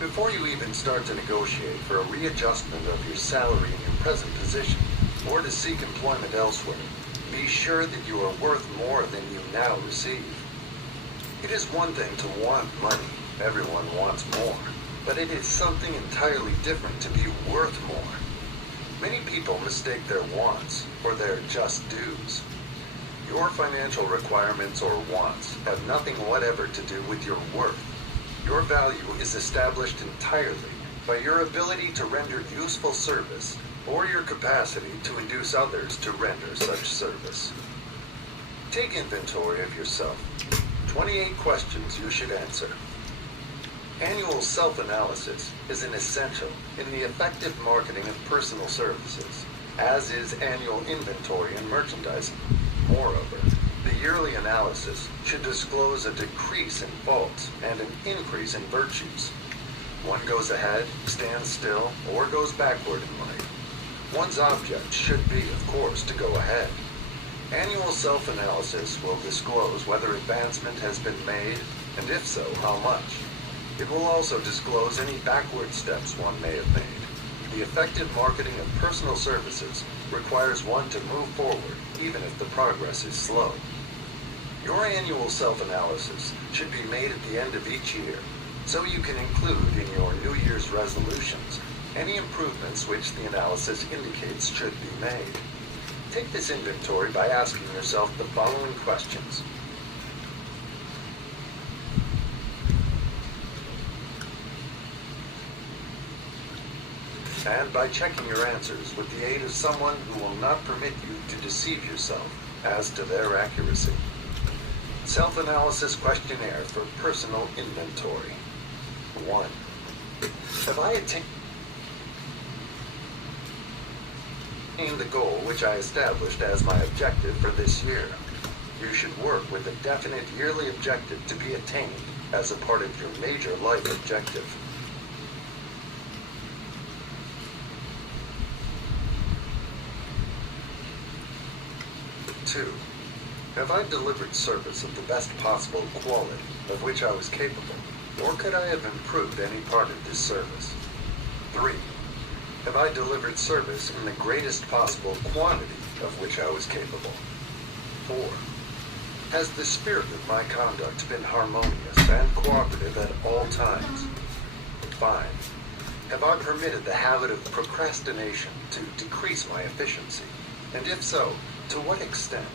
Before you even start to negotiate for a readjustment of your salary in your present position, or to seek employment elsewhere, be sure that you are worth more than you now receive. It is one thing to want money. Everyone wants more. But it is something entirely different to be worth more. Many people mistake their wants for their just dues. Your financial requirements or wants have nothing whatever to do with your worth. Your value is established entirely by your ability to render useful service or your capacity to induce others to render such service. Take inventory of yourself. 28 questions you should answer. Annual self-analysis is an essential in the effective marketing of personal services, as is annual inventory and merchandising. Moreover, the yearly analysis should disclose a decrease in faults and an increase in virtues. One goes ahead, stands still, or goes backward in life. One's object should be, of course, to go ahead. Annual self-analysis will disclose whether advancement has been made, and if so, how much. It will also disclose any backward steps one may have made. The effective marketing of personal services requires one to move forward, even if the progress is slow. Your annual self-analysis should be made at the end of each year, so you can include in your New Year's resolutions any improvements which the analysis indicates should be made. Take this inventory by asking yourself the following questions. And by checking your answers with the aid of someone who will not permit you to deceive yourself as to their accuracy. Self-analysis questionnaire for personal inventory. 1. Have I attained the goal which I established as my objective for this year? You should work with a definite yearly objective to be attained as a part of your major life objective. 2. Have I delivered service of the best possible quality of which I was capable, or could I have improved any part of this service? 3. Have I delivered service in the greatest possible quantity of which I was capable? 4. Has the spirit of my conduct been harmonious and cooperative at all times? 5. Have I permitted the habit of procrastination to decrease my efficiency? And if so, to what extent?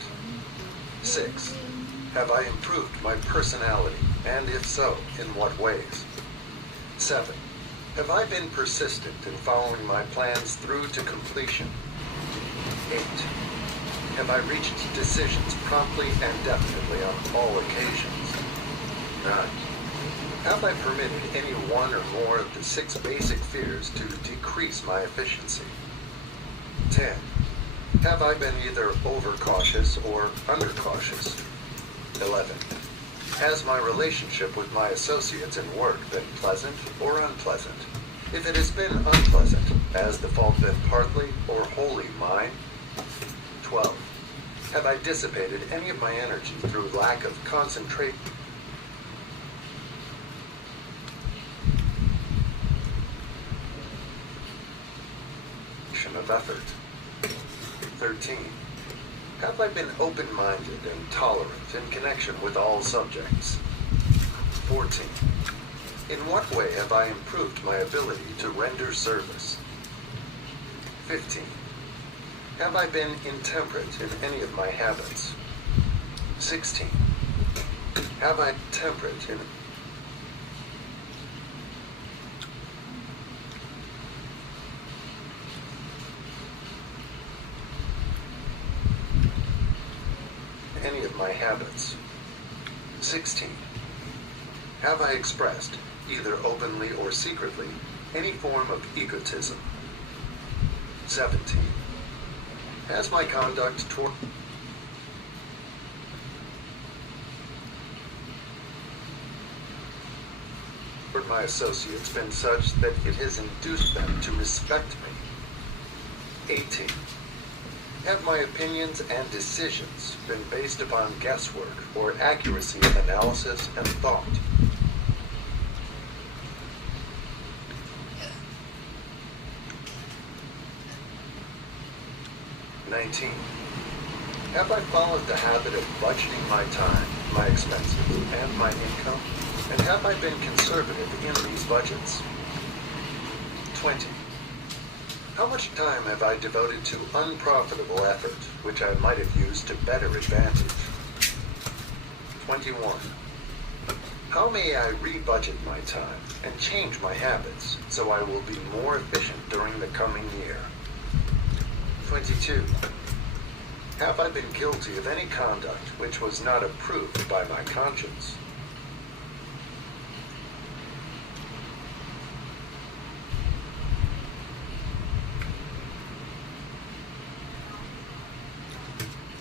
6. Have I improved my personality, and if so, in what ways? 7. Have I been persistent in following my plans through to completion? 8. Have I reached decisions promptly and definitely on all occasions? 9. Have I permitted any one or more of the 6 basic fears to decrease my efficiency? 10. Have I been either overcautious or undercautious? 11. Has my relationship with my associates in work been pleasant or unpleasant? If it has been unpleasant, has the fault been partly or wholly mine? 12. Have I dissipated any of my energy through lack of concentration of effort? 13. Have I been open-minded and tolerant in connection with all subjects? 14. In what way have I improved my ability to render service? 15. Have I been intemperate in any of my habits? 16. Have I temperate in any of my habits? 16. Have I expressed, either openly or secretly, any form of egotism? 17. Has my conduct toward my associates been such that it has induced them to respect me? 18. Have my opinions and decisions been based upon guesswork or accuracy of analysis and thought? Have I followed the habit of budgeting my time, my expenses, and my income? And have I been conservative in these budgets? 20. How much time have I devoted to unprofitable effort, which I might have used to better advantage? 21. How may I rebudget my time and change my habits so I will be more efficient during the coming year? 22. Have I been guilty of any conduct which was not approved by my conscience?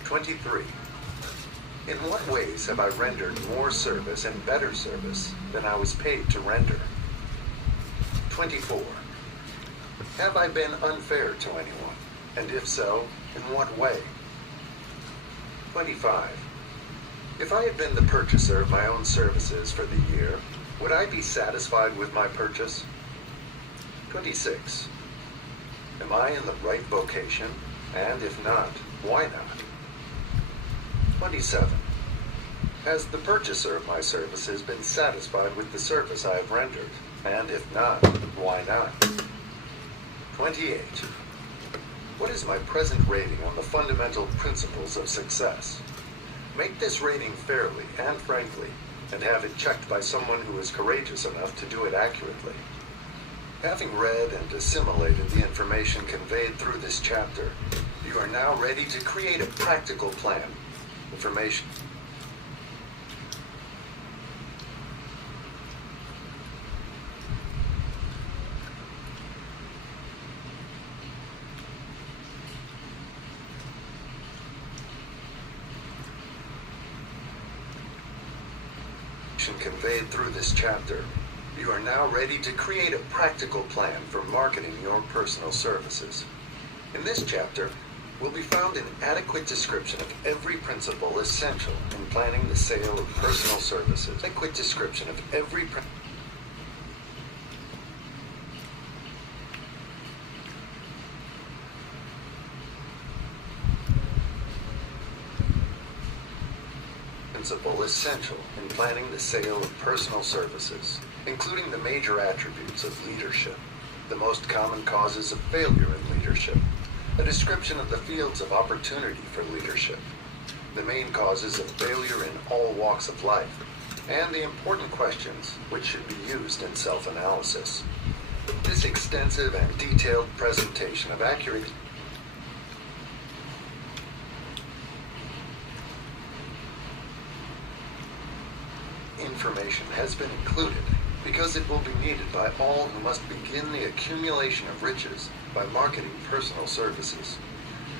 23. In what ways have I rendered more service and better service than I was paid to render? 24. Have I been unfair to anyone? And if so, in what way? 25. If I had been the purchaser of my own services for the year, would I be satisfied with my purchase? 26. Am I in the right vocation? And if not, why not? 27. Has the purchaser of my services been satisfied with the service I have rendered? And if not, why not? 28. What is my present rating on the fundamental principles of success? Make this rating fairly and frankly, and have it checked by someone who is courageous enough to do it accurately. Having read and assimilated the information conveyed through this chapter, you are now ready to create a practical plan. Information. Conveyed through this chapter, you are now ready to create a practical plan for marketing your personal services. In this chapter, will be found an adequate description of every principle essential in planning the sale of personal services. Adequate description of every principle essential in planning the sale of personal services, including the major attributes of leadership, the most common causes of failure in leadership, a description of the fields of opportunity for leadership, the main causes of failure in all walks of life, and the important questions which should be used in self-analysis. This extensive and detailed presentation of accurate information has been included because it will be needed by all who must begin the accumulation of riches by marketing personal services.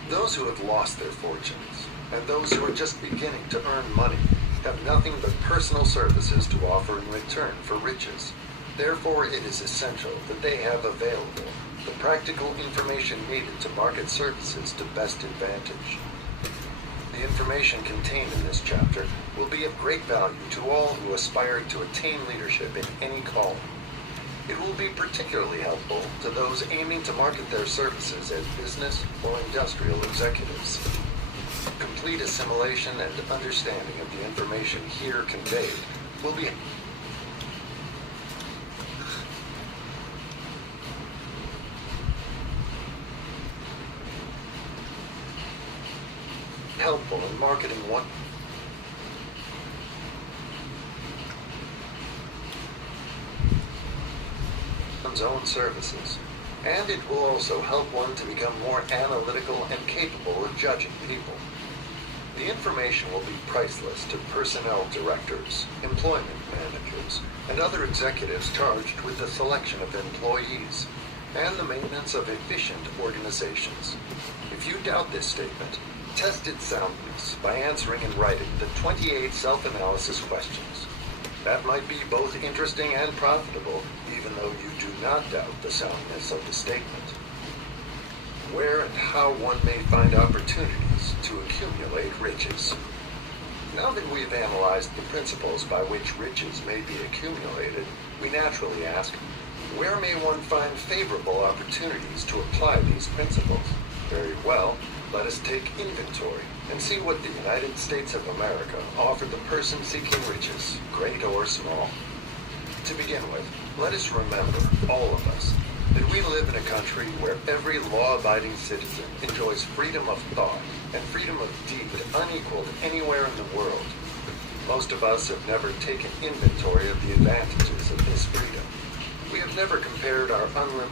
Those who have lost their fortunes and those who are just beginning to earn money have nothing but personal services to offer in return for riches. Therefore, it is essential that they have available the practical information needed to market services to best advantage. The information contained in this chapter will be of great value to all who aspire to attain leadership in any calling. It will be particularly helpful to those aiming to market their services as business or industrial executives. Complete assimilation and understanding of the information here conveyed will be helpful in marketing one's own services, and it will also help one to become more analytical and capable of judging people. The information will be priceless to personnel directors, employment managers, and other executives charged with the selection of employees and the maintenance of efficient organizations. If you doubt this statement, test its soundness by answering in writing the 28 self-analysis questions. That might be both interesting and profitable, even though you do not doubt the soundness of the statement. where and how one may find opportunities to accumulate riches. Now that we've analyzed the principles by which riches may be accumulated, we naturally ask, where may one find favorable opportunities to apply these principles? Very well, let us take inventory and see what the United States of America offered the person seeking riches, great or small. To begin with, let us remember, all of us, that we live in a country where every law-abiding citizen enjoys freedom of thought and freedom of deed unequaled anywhere in the world. Most of us have never taken inventory of the advantages of this freedom. We have never compared our unlimited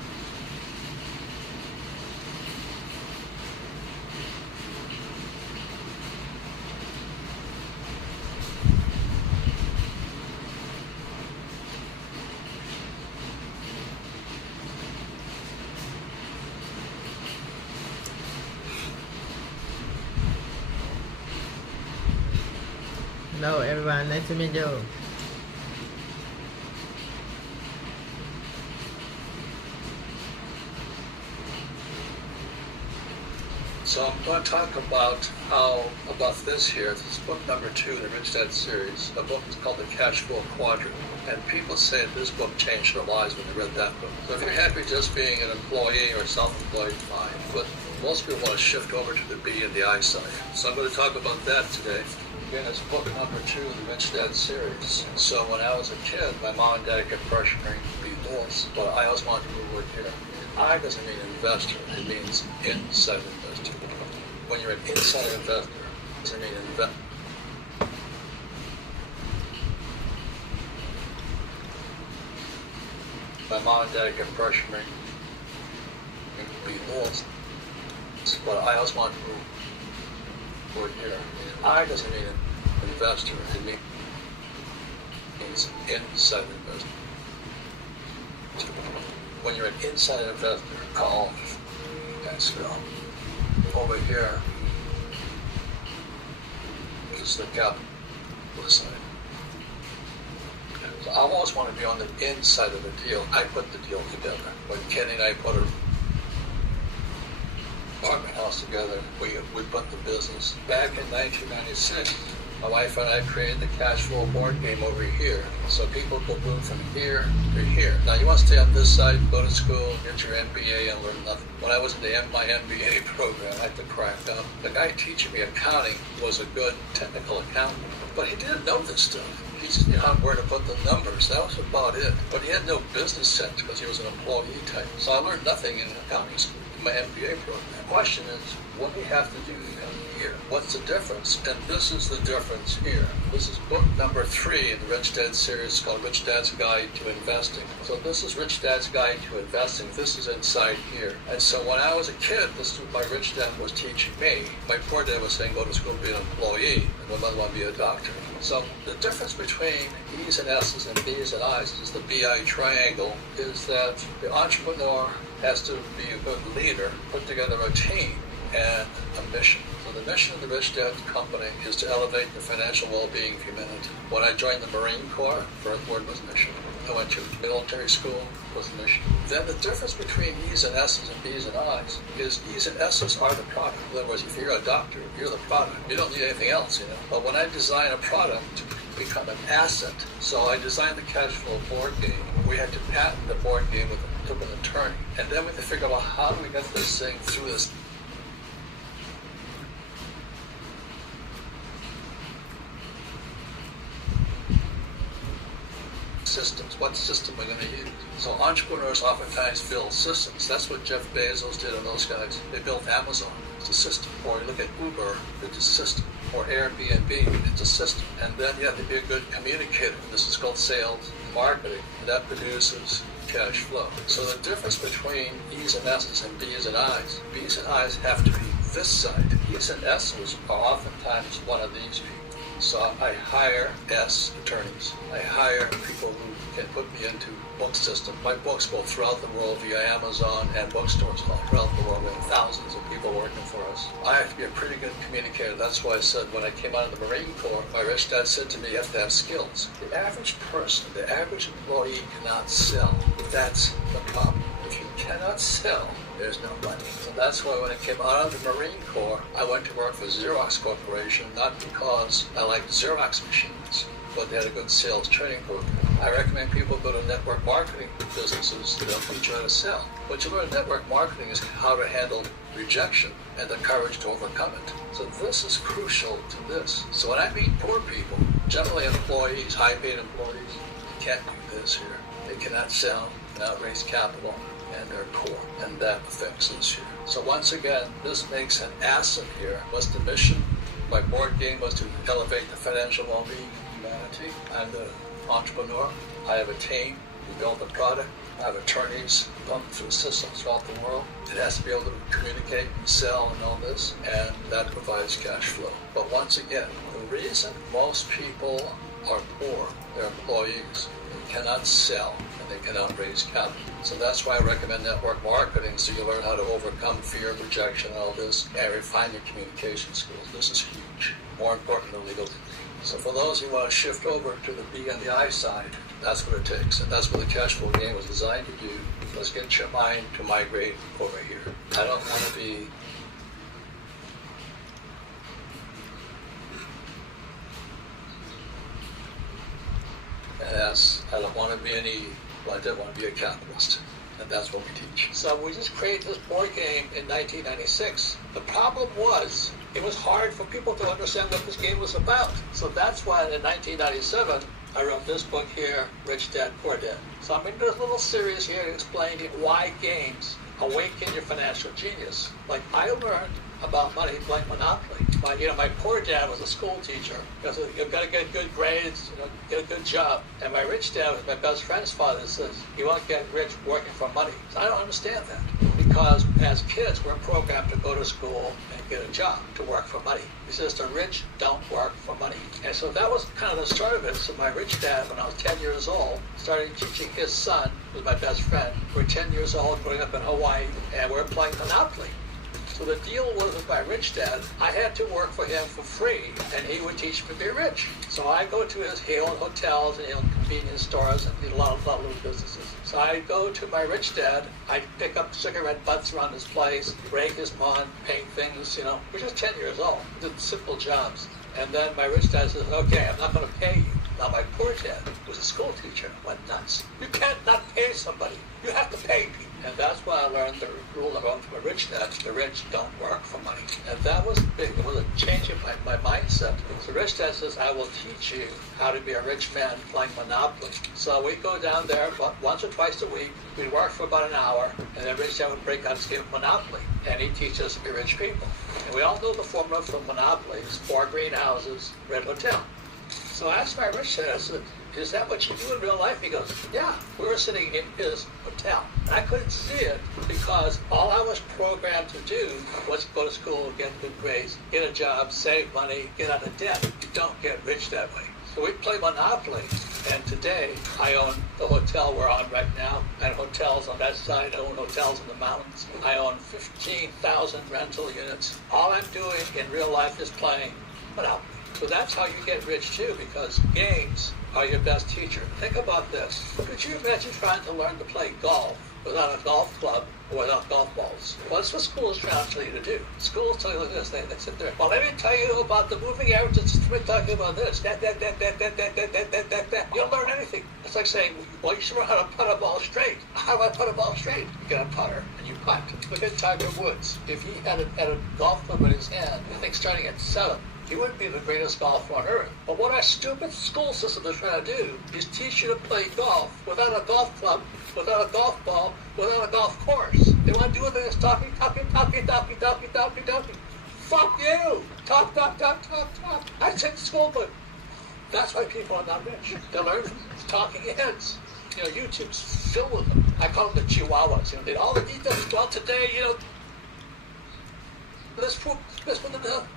Hello everyone, nice to meet you. So I'm going to talk about this here. This is book number 2 in the Rich Dad series. The book is called The Cash Flow Quadrant. And people say this book changed their lives when they read that book. So if you're happy just being an employee or self-employed, fine. But most people want to shift over to the B and the I side. So I'm going to talk about that today. Again, it's book number 2 in the Rich Dad series. So when I was a kid, my mom and dad kept pressuring me to be this, but I always wanted to move over here. I doesn't mean investor, it means inside investor. When you're an inside investor, it doesn't mean invest. My mom and dad kept pressuring me to be this, but I always wanted to move over here. I doesn't mean an investor, it means inside investor. When you're an inside investor, call and spell. Over here is the capital side. So I always want to be on the inside of the deal. I put the deal together. When Kenny and I put our apartment house together, we put the business. Back in 1996, my wife and I created the cash flow board game over here, so people could move from here to here. Now you want to stay on this side, go to school, get your MBA, and learn nothing. When I was in my MBA program, I had to crack up. The guy teaching me accounting was a good technical accountant, but he didn't know this stuff. He just knew where to put the numbers. That was about it. But he had no business sense because he was an employee type. So I learned nothing in accounting school, in my MBA program. The question is, what do you have to do here? What's the difference? And this is the difference here. This is book number 3 in the Rich Dad series called Rich Dad's Guide to Investing. So this is Rich Dad's Guide to Investing. This is inside here. And so when I was a kid, this is what my rich dad was teaching me. My poor dad was saying go to school, be an employee, and my mother wanted to be a doctor. So the difference between E's and S's and B's and I's is the BI triangle, is that the entrepreneur has to be a good leader, put together a team and a mission. So the mission of the Rich Dad Company is to elevate the financial well-being of humanity. When I joined the Marine Corps, first word was mission. I went to military school, was mission. Then the difference between E's and S's and B's and I's is E's and S's are the product. In other words, if you're a doctor, you're the product. You don't need anything else, But when I design a product to become an asset, so I designed the cash flow board game. We had to patent the board game with took an attorney. And then we had to figure out how do we get this thing through this systems. What system are we going to use? So entrepreneurs oftentimes build systems. That's what Jeff Bezos did and those guys. They built Amazon. It's a system. Or you look at Uber, it's a system. Or Airbnb, it's a system. And then you have to be a good communicator. This is called sales, marketing. And that produces cash flow. So the difference between E's and S's and B's and I's, B's and I's have to be this side. E's and S's are oftentimes one of these people. So I hire S attorneys. I hire people who can put me into book system. My books go throughout the world via Amazon and bookstores all throughout the world. We have thousands of people working for us. I have to be a pretty good communicator. That's why I said when I came out of the Marine Corps, my rich dad said to me, you have to have skills. The average person, the average employee cannot sell. That's the problem. If you cannot sell, there's no money. So that's why when I came out of the Marine Corps, I went to work for Xerox Corporation, not because I liked Xerox machines, but they had a good sales training program. I recommend people go to network marketing businesses. They'll teach you how to sell. What you learn in network marketing is how to handle rejection and the courage to overcome it. So this is crucial to this. So when I meet poor people, generally employees, high-paid employees, they can't do this here. They cannot sell, cannot raise capital, and they're poor. And that affects this here. So once again, this makes an asset here. What's the mission? My board game was to elevate the financial well-being of humanity. I'm the entrepreneur. I have a team. We build a product. I have attorneys come through systems throughout the world. It has to be able to communicate and sell and all this, and that provides cash flow. But once again, the reason most people are poor, they're employees. They cannot sell and they cannot raise capital. So that's why I recommend network marketing, so you learn how to overcome fear, rejection, and all this, and refine your communication skills. This is huge. More important than legal. So for those who want to shift over to the B and the I side, that's what it takes. And that's what the cash flow game was designed to do. Let's get your mind to migrate over here. I don't want to be I don't want to be I didn't want to be a capitalist. And that's what we teach. So we just created this board game in 1996. The problem was, it was hard for people to understand what this game was about. So that's why in 1997, I wrote this book here, Rich Dad, Poor Dad. So I'm in this little series here explaining why games awaken your financial genius. Like, I learned about money playing Monopoly. My poor dad was a school teacher. Because you've got to get good grades, get a good job. And my rich dad was my best friend's father, says, you won't get rich working for money. So I don't understand that. Because as kids, we're programmed to go to school and get a job, to work for money. He says the rich don't work for money. And so that was kind of the start of it. So my rich dad, when I was 10 years old, started teaching his son, who was my best friend. We're 10 years old, growing up in Hawaii, and we're playing Monopoly. So the deal was with my rich dad, I had to work for him for free, and he would teach me to be rich. So I go to he owned hotels and he owned convenience stores and did a lot of little businesses. So I go to my rich dad, I pick up cigarette butts around his place, rake his lawn, paint things, we're just 10 years old, did simple jobs. And then my rich dad says, okay, I'm not going to pay you. Now my poor dad was a school teacher, went nuts. You can't not pay somebody. You have to pay people. And that's why I learned the rule I learned from a rich dad: the rich don't work for money. And that was big. It was a change in my mindset. So rich dad says, I will teach you how to be a rich man playing Monopoly. So we go down there once or twice a week. We'd work for about an hour, and then rich dad would break out his game of Monopoly. And he'd teach us to be rich people. And we all know the formula for Monopoly. It's 4 greenhouses, red hotel. So I asked my rich dad, I said, is that what you do in real life? He goes, yeah, we were sitting in his hotel. And I couldn't see it because all I was programmed to do was go to school, get good grades, get a job, save money, get out of debt. You don't get rich that way. So we play Monopoly, and today I own the hotel we're on right now. I own hotels on that side, I own hotels in the mountains. I own 15,000 rental units. All I'm doing in real life is playing Monopoly. So that's how you get rich too, because games are your best teacher. Think about this. Could you imagine trying to learn to play golf without a golf club or without golf balls? Well, that's what schools trying to tell you to do. Schools tell you like this. They sit there. Well, let me tell you about the moving averages. Let me talk about this. That. You don't learn anything. It's like saying, well, you should learn how to putt a ball straight. How do I putt a ball straight? You get a putter and you putt. Look at Tiger Woods. If he had a golf club in his hand, I think starting at 7, he wouldn't be the greatest golfer on earth. But what our stupid school system is trying to do is teach you to play golf without a golf club, without a golf ball, without a golf course. They want to do it this talking. Fuck you! Talk. I said school, but that's why people are not rich. They learn from talking heads. YouTube's filled with them. I call them the chihuahuas. They all the details. Well, today,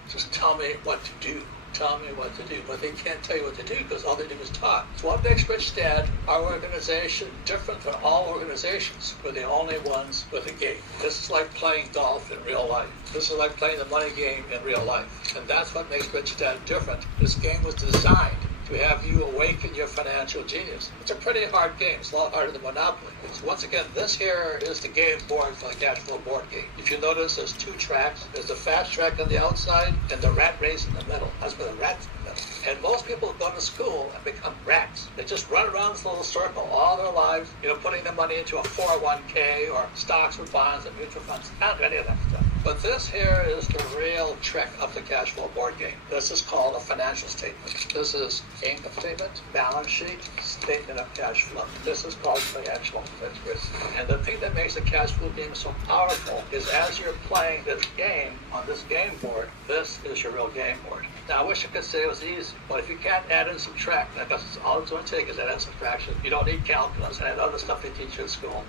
just tell me what to do. Tell me what to do. But they can't tell you what to do because all they do is talk. So what makes Rich Dad, our organization, different from all organizations? We're the only ones with a game. This is like playing golf in real life. This is like playing the money game in real life. And that's what makes Rich Dad different. This game was designed to have you awaken your financial genius. It's a pretty hard game. It's a lot harder than Monopoly. So once again, this here is the game board for the cash flow board game. If you notice, there's two tracks. There's the fast track on the outside and the rat race in the middle. That's where the rat's in the middle. And most people go to school and become rats. They just run around this little circle all their lives, putting their money into a 401k or stocks or bonds and mutual funds. I don't do any of that stuff. But this here is the real trick of the cash flow board game. This is called a financial statement. This is income statement, balance sheet, statement of cash flow. This is called financial literacy. And the thing that makes the cash flow game so powerful is as you're playing this game on this game board, this is your real game board. Now, I wish I could say it was easy, but if you can't add and subtract, because all it's going to take is add and subtraction. You don't need calculus and other stuff they teach you at school.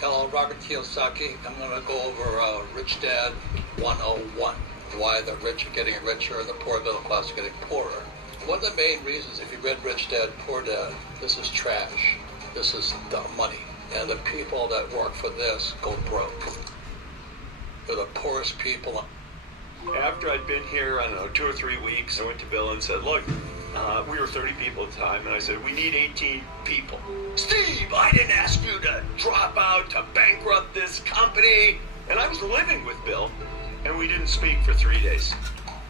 Hello, Robert Kiyosaki. I'm going to go over Rich Dad 101. Why the rich are getting richer and the poor middle class are getting poorer. One of the main reasons, if you read Rich Dad, Poor Dad, this is trash. This is dumb money. And the people that work for this go broke. They're the poorest people. After I'd been here, I don't know, 2 or 3 weeks, I went to Bill and said, look, we were 30 people at the time, and I said, we need 18 people. Steve, I didn't ask you to drop out to bankrupt this company. And I was living with Bill, and we didn't speak for 3 days.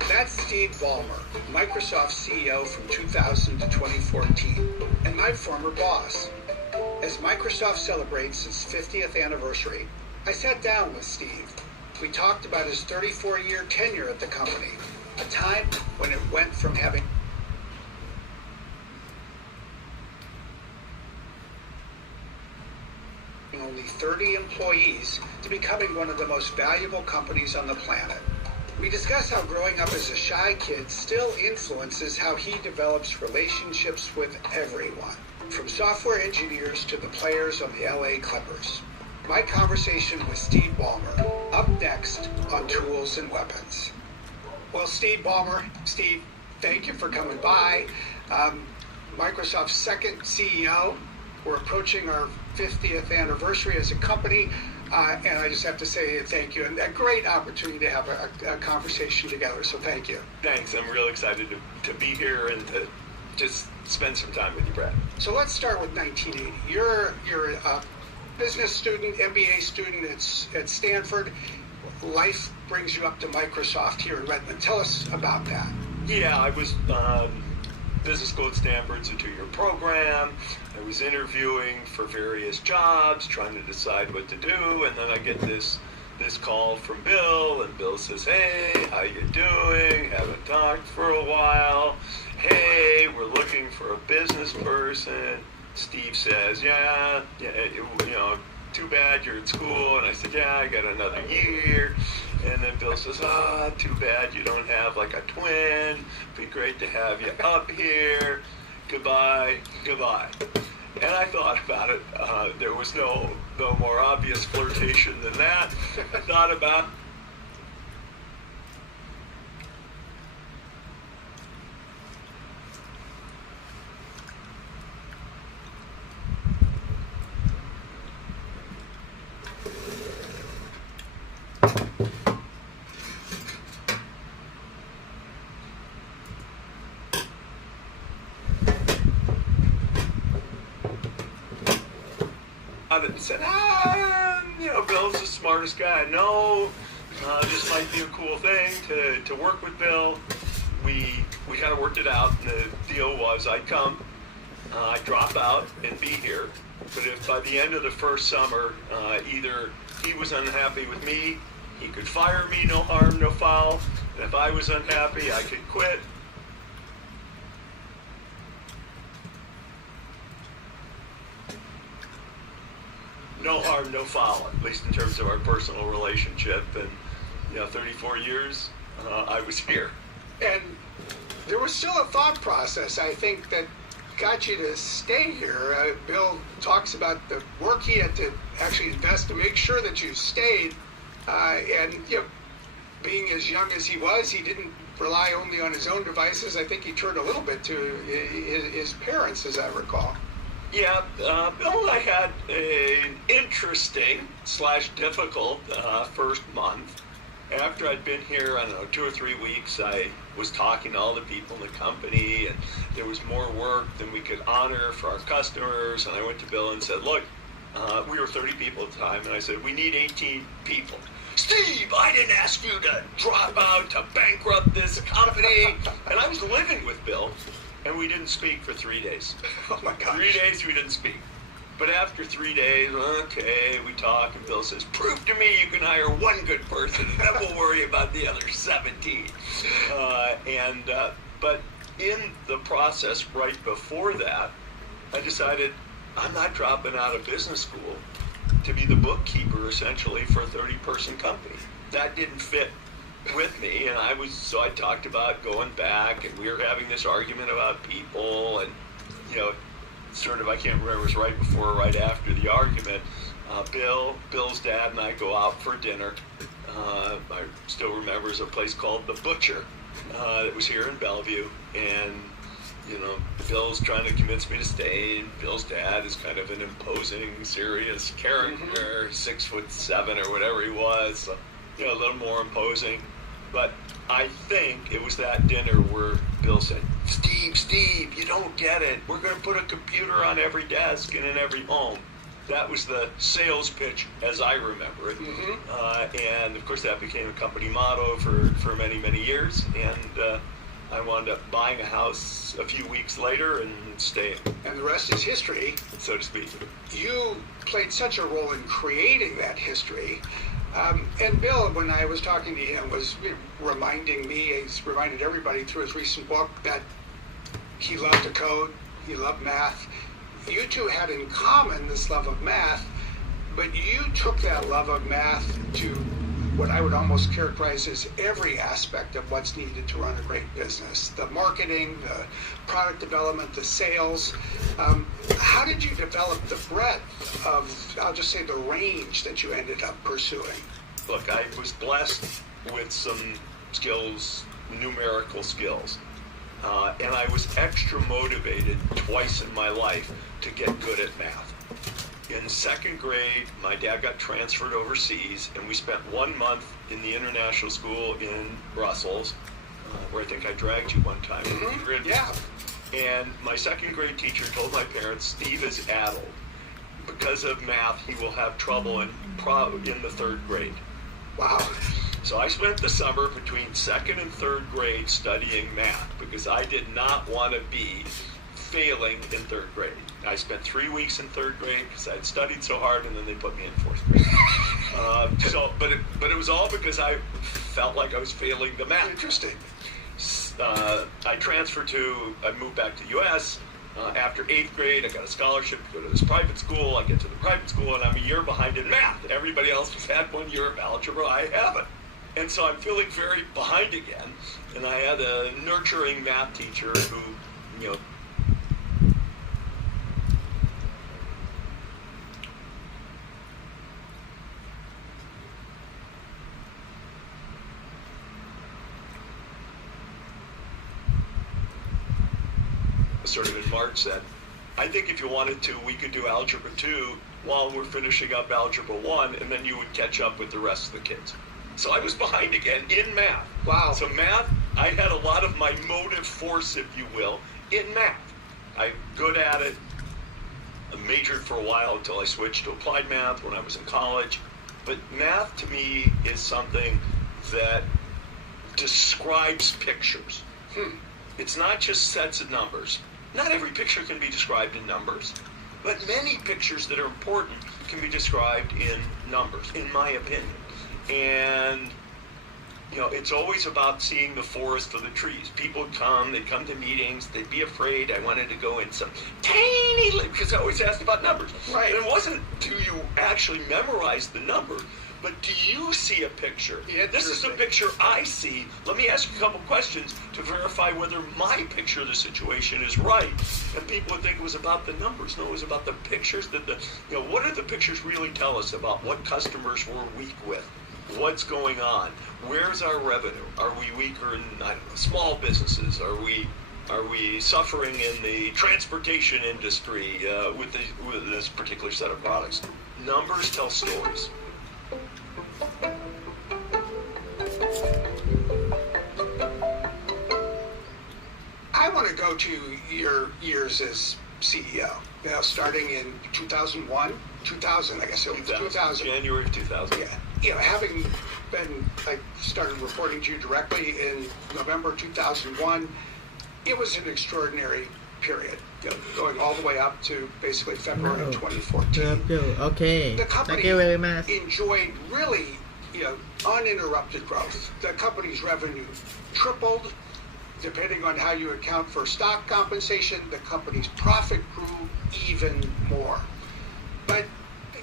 That's Steve Ballmer, Microsoft CEO from 2000 to 2014, and my former boss. As Microsoft celebrates its 50th anniversary, I sat down with Steve. We talked about his 34-year tenure at the company, a time when it went from having only 30 employees to becoming one of the most valuable companies on the planet. We discuss how growing up as a shy kid still influences how he develops relationships with everyone, from software engineers to the players on the LA Clippers. My conversation with Steve Ballmer, up next on Tools and Weapons. Well, Steve Ballmer, Steve, thank you for coming by. Microsoft's second CEO. We're approaching our 50th anniversary as a company. And I just have to say thank you, and a great opportunity to have a conversation together, so thank you. Thanks. I'm real excited to be here and to just spend some time with you, Brad. So let's start with 1980. You're a business student, MBA student at Stanford. Life brings you up to Microsoft here in Redmond. Tell us about that. Yeah, I was business school at Stanford. It's a 2-year program. I was interviewing for various jobs, trying to decide what to do, and then I get this call from Bill, and Bill says, hey, how you doing? Haven't talked for a while. Hey, we're looking for a business person. Steve says, yeah, too bad you're at school. And I said, yeah, I got another year. And then Bill says, too bad you don't have like a twin. Be great to have you up here. Goodbye. And I thought about it. There was no more obvious flirtation than that. I thought about and said, Bill's the smartest guy I know. This might be a cool thing to work with Bill. We kind of worked it out, and the deal was I'd come, I'd drop out and be here. But if by the end of the first summer, either he was unhappy with me, he could fire me, no harm, no foul. And if I was unhappy, I could quit. No harm, no foul, at least in terms of our personal relationship. And, 34 years, I was here. And there was still a thought process, I think, that got you to stay here. Bill talks about the work he had to actually invest to make sure that you stayed. And being as young as he was, he didn't rely only on his own devices. I think he turned a little bit to his parents, as I recall. Yeah, Bill and I had an interesting / difficult first month. After I'd been here, I don't know, 2 or 3 weeks, I was talking to all the people in the company, and there was more work than we could honor for our customers. And I went to Bill and said, look, we were 30 people at the time, and I said, we need 18 people. Steve, I didn't ask you to drop out to bankrupt this company. And I was living with Bill, and we didn't speak for 3 days. Oh my gosh. 3 days we didn't speak. But after 3 days, okay, we talk, and Bill says, prove to me you can hire one good person, and then we'll worry about the other 17. But in the process right before that, I decided I'm not dropping out of business school to be the bookkeeper, essentially, for a 30-person company. That didn't fit with me, and so I talked about going back, and we were having this argument about people, and, sort of, I can't remember, it was right before or right after the argument. Bill's dad and I go out for dinner. I still remember there's a place called The Butcher that was here in Bellevue, and Bill's trying to convince me to stay, and Bill's dad is kind of an imposing, serious character, 6'7" or whatever he was, so, a little more imposing. But I think it was that dinner where Bill said, Steve, you don't get it. We're going to put a computer on every desk and in every home. That was the sales pitch as I remember it. And of course that became a company motto for many, many years. And I wound up buying a house a few weeks later and staying. And the rest is history. So to speak. You played such a role in creating that history. And Bill, when I was talking to him, was reminding me, he's reminded everybody through his recent book that he loved to code, he loved math. You two had in common this love of math, but you took that love of math to what I would almost characterize as every aspect of what's needed to run a great business. The marketing, the product development, the sales. How did you develop the breadth of, I'll just say, the range that you ended up pursuing? Look, I was blessed with some skills, numerical skills. And I was extra motivated twice in my life to get good at math. In 2nd grade, my dad got transferred overseas, and we spent 1 month in the international school in Brussels, where I think I dragged you one time. Yeah. And my 2nd grade teacher told my parents, Steve is addled. Because of math, he will have trouble in the 3rd grade. Wow. So I spent the summer between 2nd and 3rd grade studying math because I did not want to be failing in 3rd grade. I spent 3 weeks in 3rd grade because I had studied so hard, and then they put me in 4th grade. But it was all because I felt like I was failing the math. Interesting. I moved back to the U.S. After 8th grade, I got a scholarship to go to this private school. I get to the private school, and I'm a year behind in math. Everybody else has had 1 year of algebra. I haven't. And so I'm feeling very behind again. And I had a nurturing math teacher who, sort of in March said, I think if you wanted to, we could do Algebra 2 while we're finishing up Algebra 1, and then you would catch up with the rest of the kids. So I was behind again in math. Wow. So math, I had a lot of my motive force, if you will, in math. I'm good at it. I majored for a while until I switched to applied math when I was in college. But math to me is something that describes pictures. It's not just sets of numbers. Not every picture can be described in numbers, but many pictures that are important can be described in numbers, in my opinion. And, it's always about seeing the forest for the trees. People they'd come to meetings, they'd be afraid I wanted to go in some tiny, because I always asked about numbers. Right. And it wasn't, do you actually memorize the number, but do you see a picture? Yeah, this is the picture I see. Let me ask you a couple questions to verify whether my picture of the situation is right. And people would think it was about the numbers. No, it was about the pictures what do the pictures really tell us about what customers we're weak with? What's going on? Where's our revenue? Are we weaker in, small businesses? Are we Are we suffering in the transportation industry with this particular set of products? Numbers tell stories. I want to go to your years as CEO. You know, starting in 2001, 2000, I guess it was 2000. January of 2000. Yeah. You know, having been, I started reporting to you directly in November 2001, it was an extraordinary period, you know, going all the way up to basically February of 2014. Okay. The Thank company you very much. enjoyed really, you know, uninterrupted growth. The company's revenue tripled. Depending on how you account for stock compensation, the company's profit grew even more. But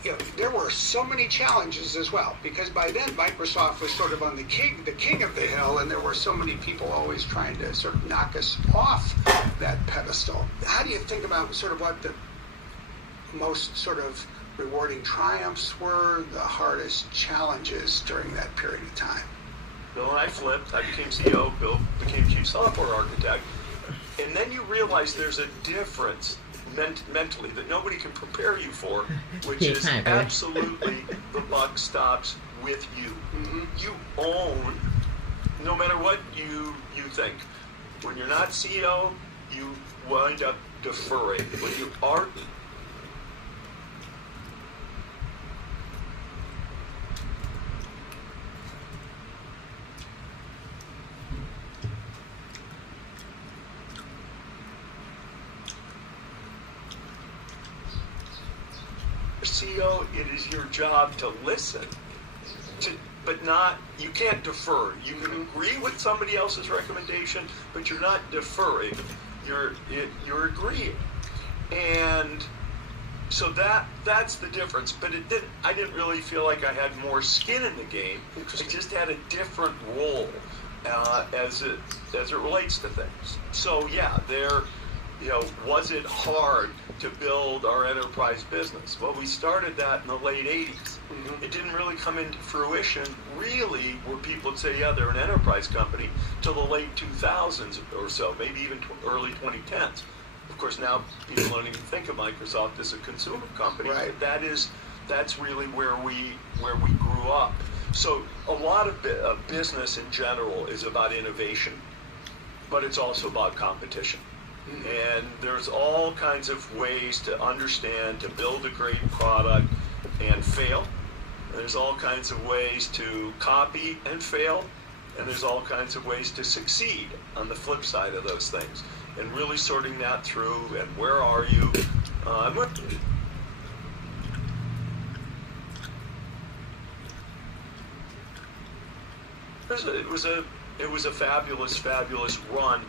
you know, there were so many challenges as well, because by then Microsoft was sort of on the king of the hill, and there were so many people always trying to sort of knock us off that pedestal. How do you think about sort of what the most sort of rewarding triumphs were, the hardest challenges during that period of time? Bill and I flipped. I became CEO. Bill became chief software architect. And then you realize there's a difference mentally that nobody can prepare you for, which is absolutely the buck stops with you. Mm-hmm. You own, no matter what you think. When you're not CEO, you wind up deferring. When you are CEO, it is your job to listen, but not, you can't defer. You can agree with somebody else's recommendation, but you're not deferring. You're agreeing. And so that's the difference. But I didn't really feel like I had more skin in the game. I just had a different role as it relates to things. So yeah, was it hard to build our enterprise business? Well, we started that in the late 80s. Mm-hmm. It didn't really come into fruition, really, where people would say, yeah, they're an enterprise company, till the late 2000s or so, maybe even early 2010s. Of course, now people don't even think of Microsoft as a consumer company. Right. But that's really where we grew up. So a lot of business in general is about innovation, but it's also about competition. And there's all kinds of ways to understand, to build a great product and fail. There's all kinds of ways to copy and fail. And there's all kinds of ways to succeed on the flip side of those things. And really sorting that through, and where are you? It was a fabulous run.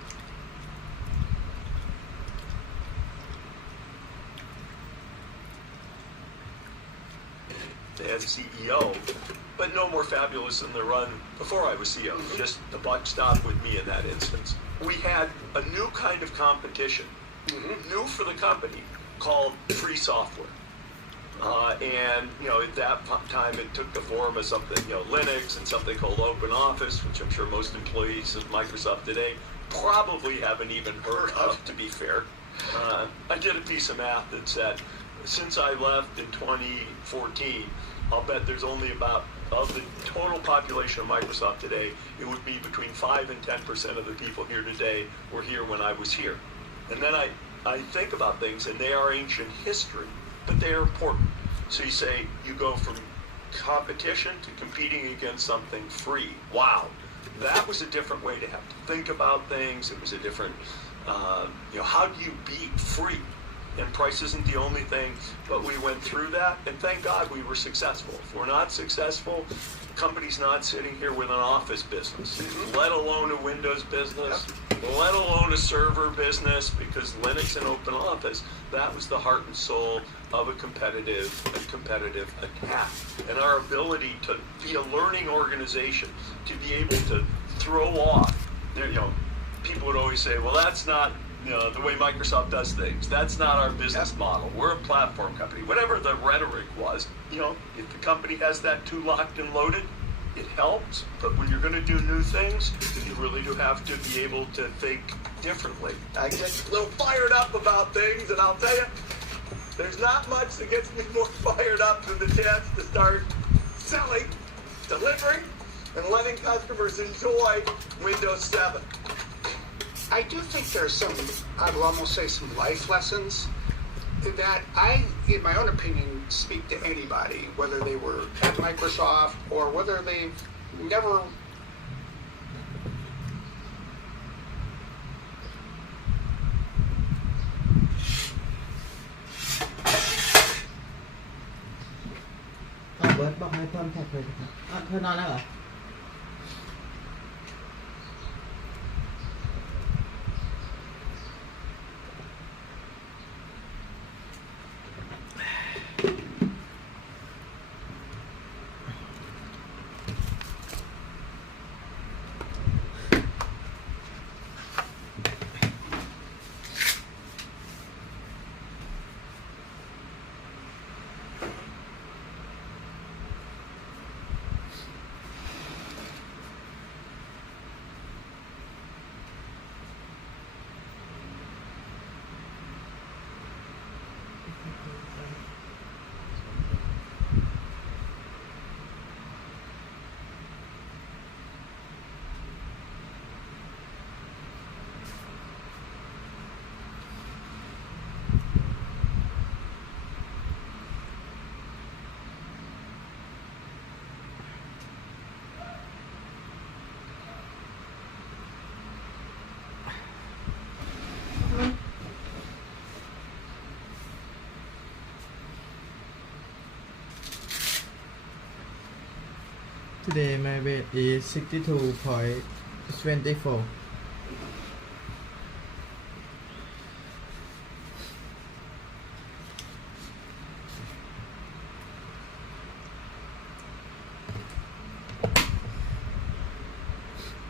As CEO, but no more fabulous than the run before I was CEO. Mm-hmm. Just the buck stopped with me in that instance. We had a new kind of competition, new for the company, called free software. And at that time it took the form of something, Linux, and something called Open Office, which I'm sure most employees of Microsoft today probably haven't even heard of, to be fair. I did a piece of math that said, since I left in 2014, I'll bet there's only about, of the total population of Microsoft today, it would be between 5 and 10% of the people here today were here when I was here. And then I think about things, and they are ancient history, but they are important. So you say, you go from competition to competing against something free. Wow. That was a different way to have to think about things. It was a different, how do you beat free? And price isn't the only thing, but we went through that, and thank God we were successful. If we're not successful, the company's not sitting here with an Office business, let alone a Windows business, let alone a server business, because Linux and Open Office, that was the heart and soul of a competitive attack. And our ability to be a learning organization, to be able to throw off, people would always say, well, that's not the way Microsoft does things. That's not our business model. We're a platform company. Whatever the rhetoric was, if the company has that too locked and loaded, it helps, but when you're going to do new things, you really do have to be able to think differently. I get a little fired up about things, and I'll tell you, there's not much that gets me more fired up than the chance to start selling, delivering, and letting customers enjoy Windows 7. I do think there's some, I will almost say some life lessons that I, in my own opinion, speak to anybody, whether they were at Microsoft or whether they've neverเบิร์ดบอกให้เพิ่มแท็กเลยครับเธอนอนแล้วเหรอToday my weight is 62.24.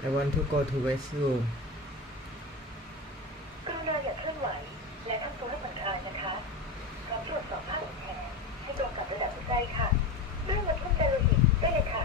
I want to go to West Room. กรุณาอย่าเคลื่อนไหวและทำตัวให้ผ่อนคลายนะคะพร้อมตรวจสอบภาพของแขนให้ตรงกับระดับหัวใจค่ะด้วยวัดความดันโลหิตได้เลยค่ะ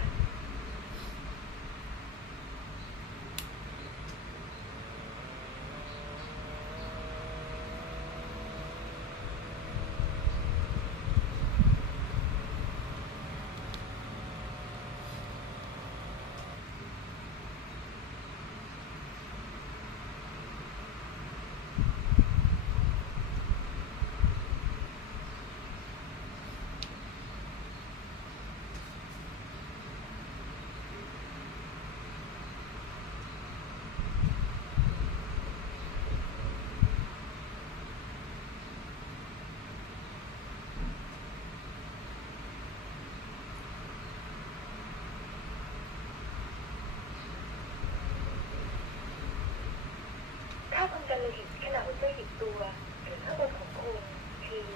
ค่าความดันโลหิตขณะหัวใจติดตัวหรือข้างบนของคุณคือ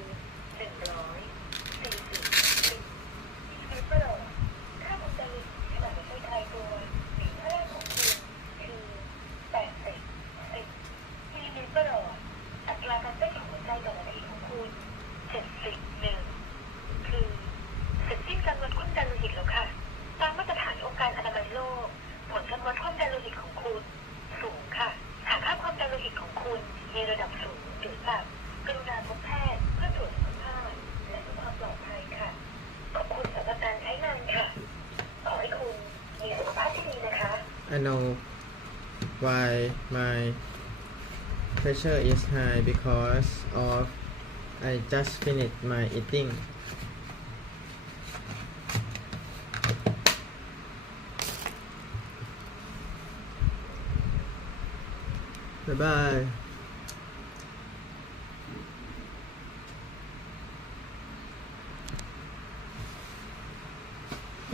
140มิลลิเมตรต่อค่าความดันโลหิตขณะหัวใจคลายตัวหรือข้างล่างของคุณคือ80มิลลิเมตรต่ออัตราการเต้นของหัวใจต่อนาทีของคุณ71คือเสร็จสิ้นการวัดความดันโลหิตแล้วค่ะตามมาตรฐานองค์การอนามัยโลกผลการวัดความดันโลหิตของคุณสูงค่ะหากค่าความดันโลหิตของคุณมีระดับสูงหรือต่ำกรุณาพบแพทย์เพื่อตรวจสุขภาพและเพื่อความปลอดภัยค่ะขอบคุณสำหรับการใช้งานค่ะขอให้คุณมีสุขภาพที่ดีนะคะ I know why my pressure is high because of I just finished my eating. Bye bye.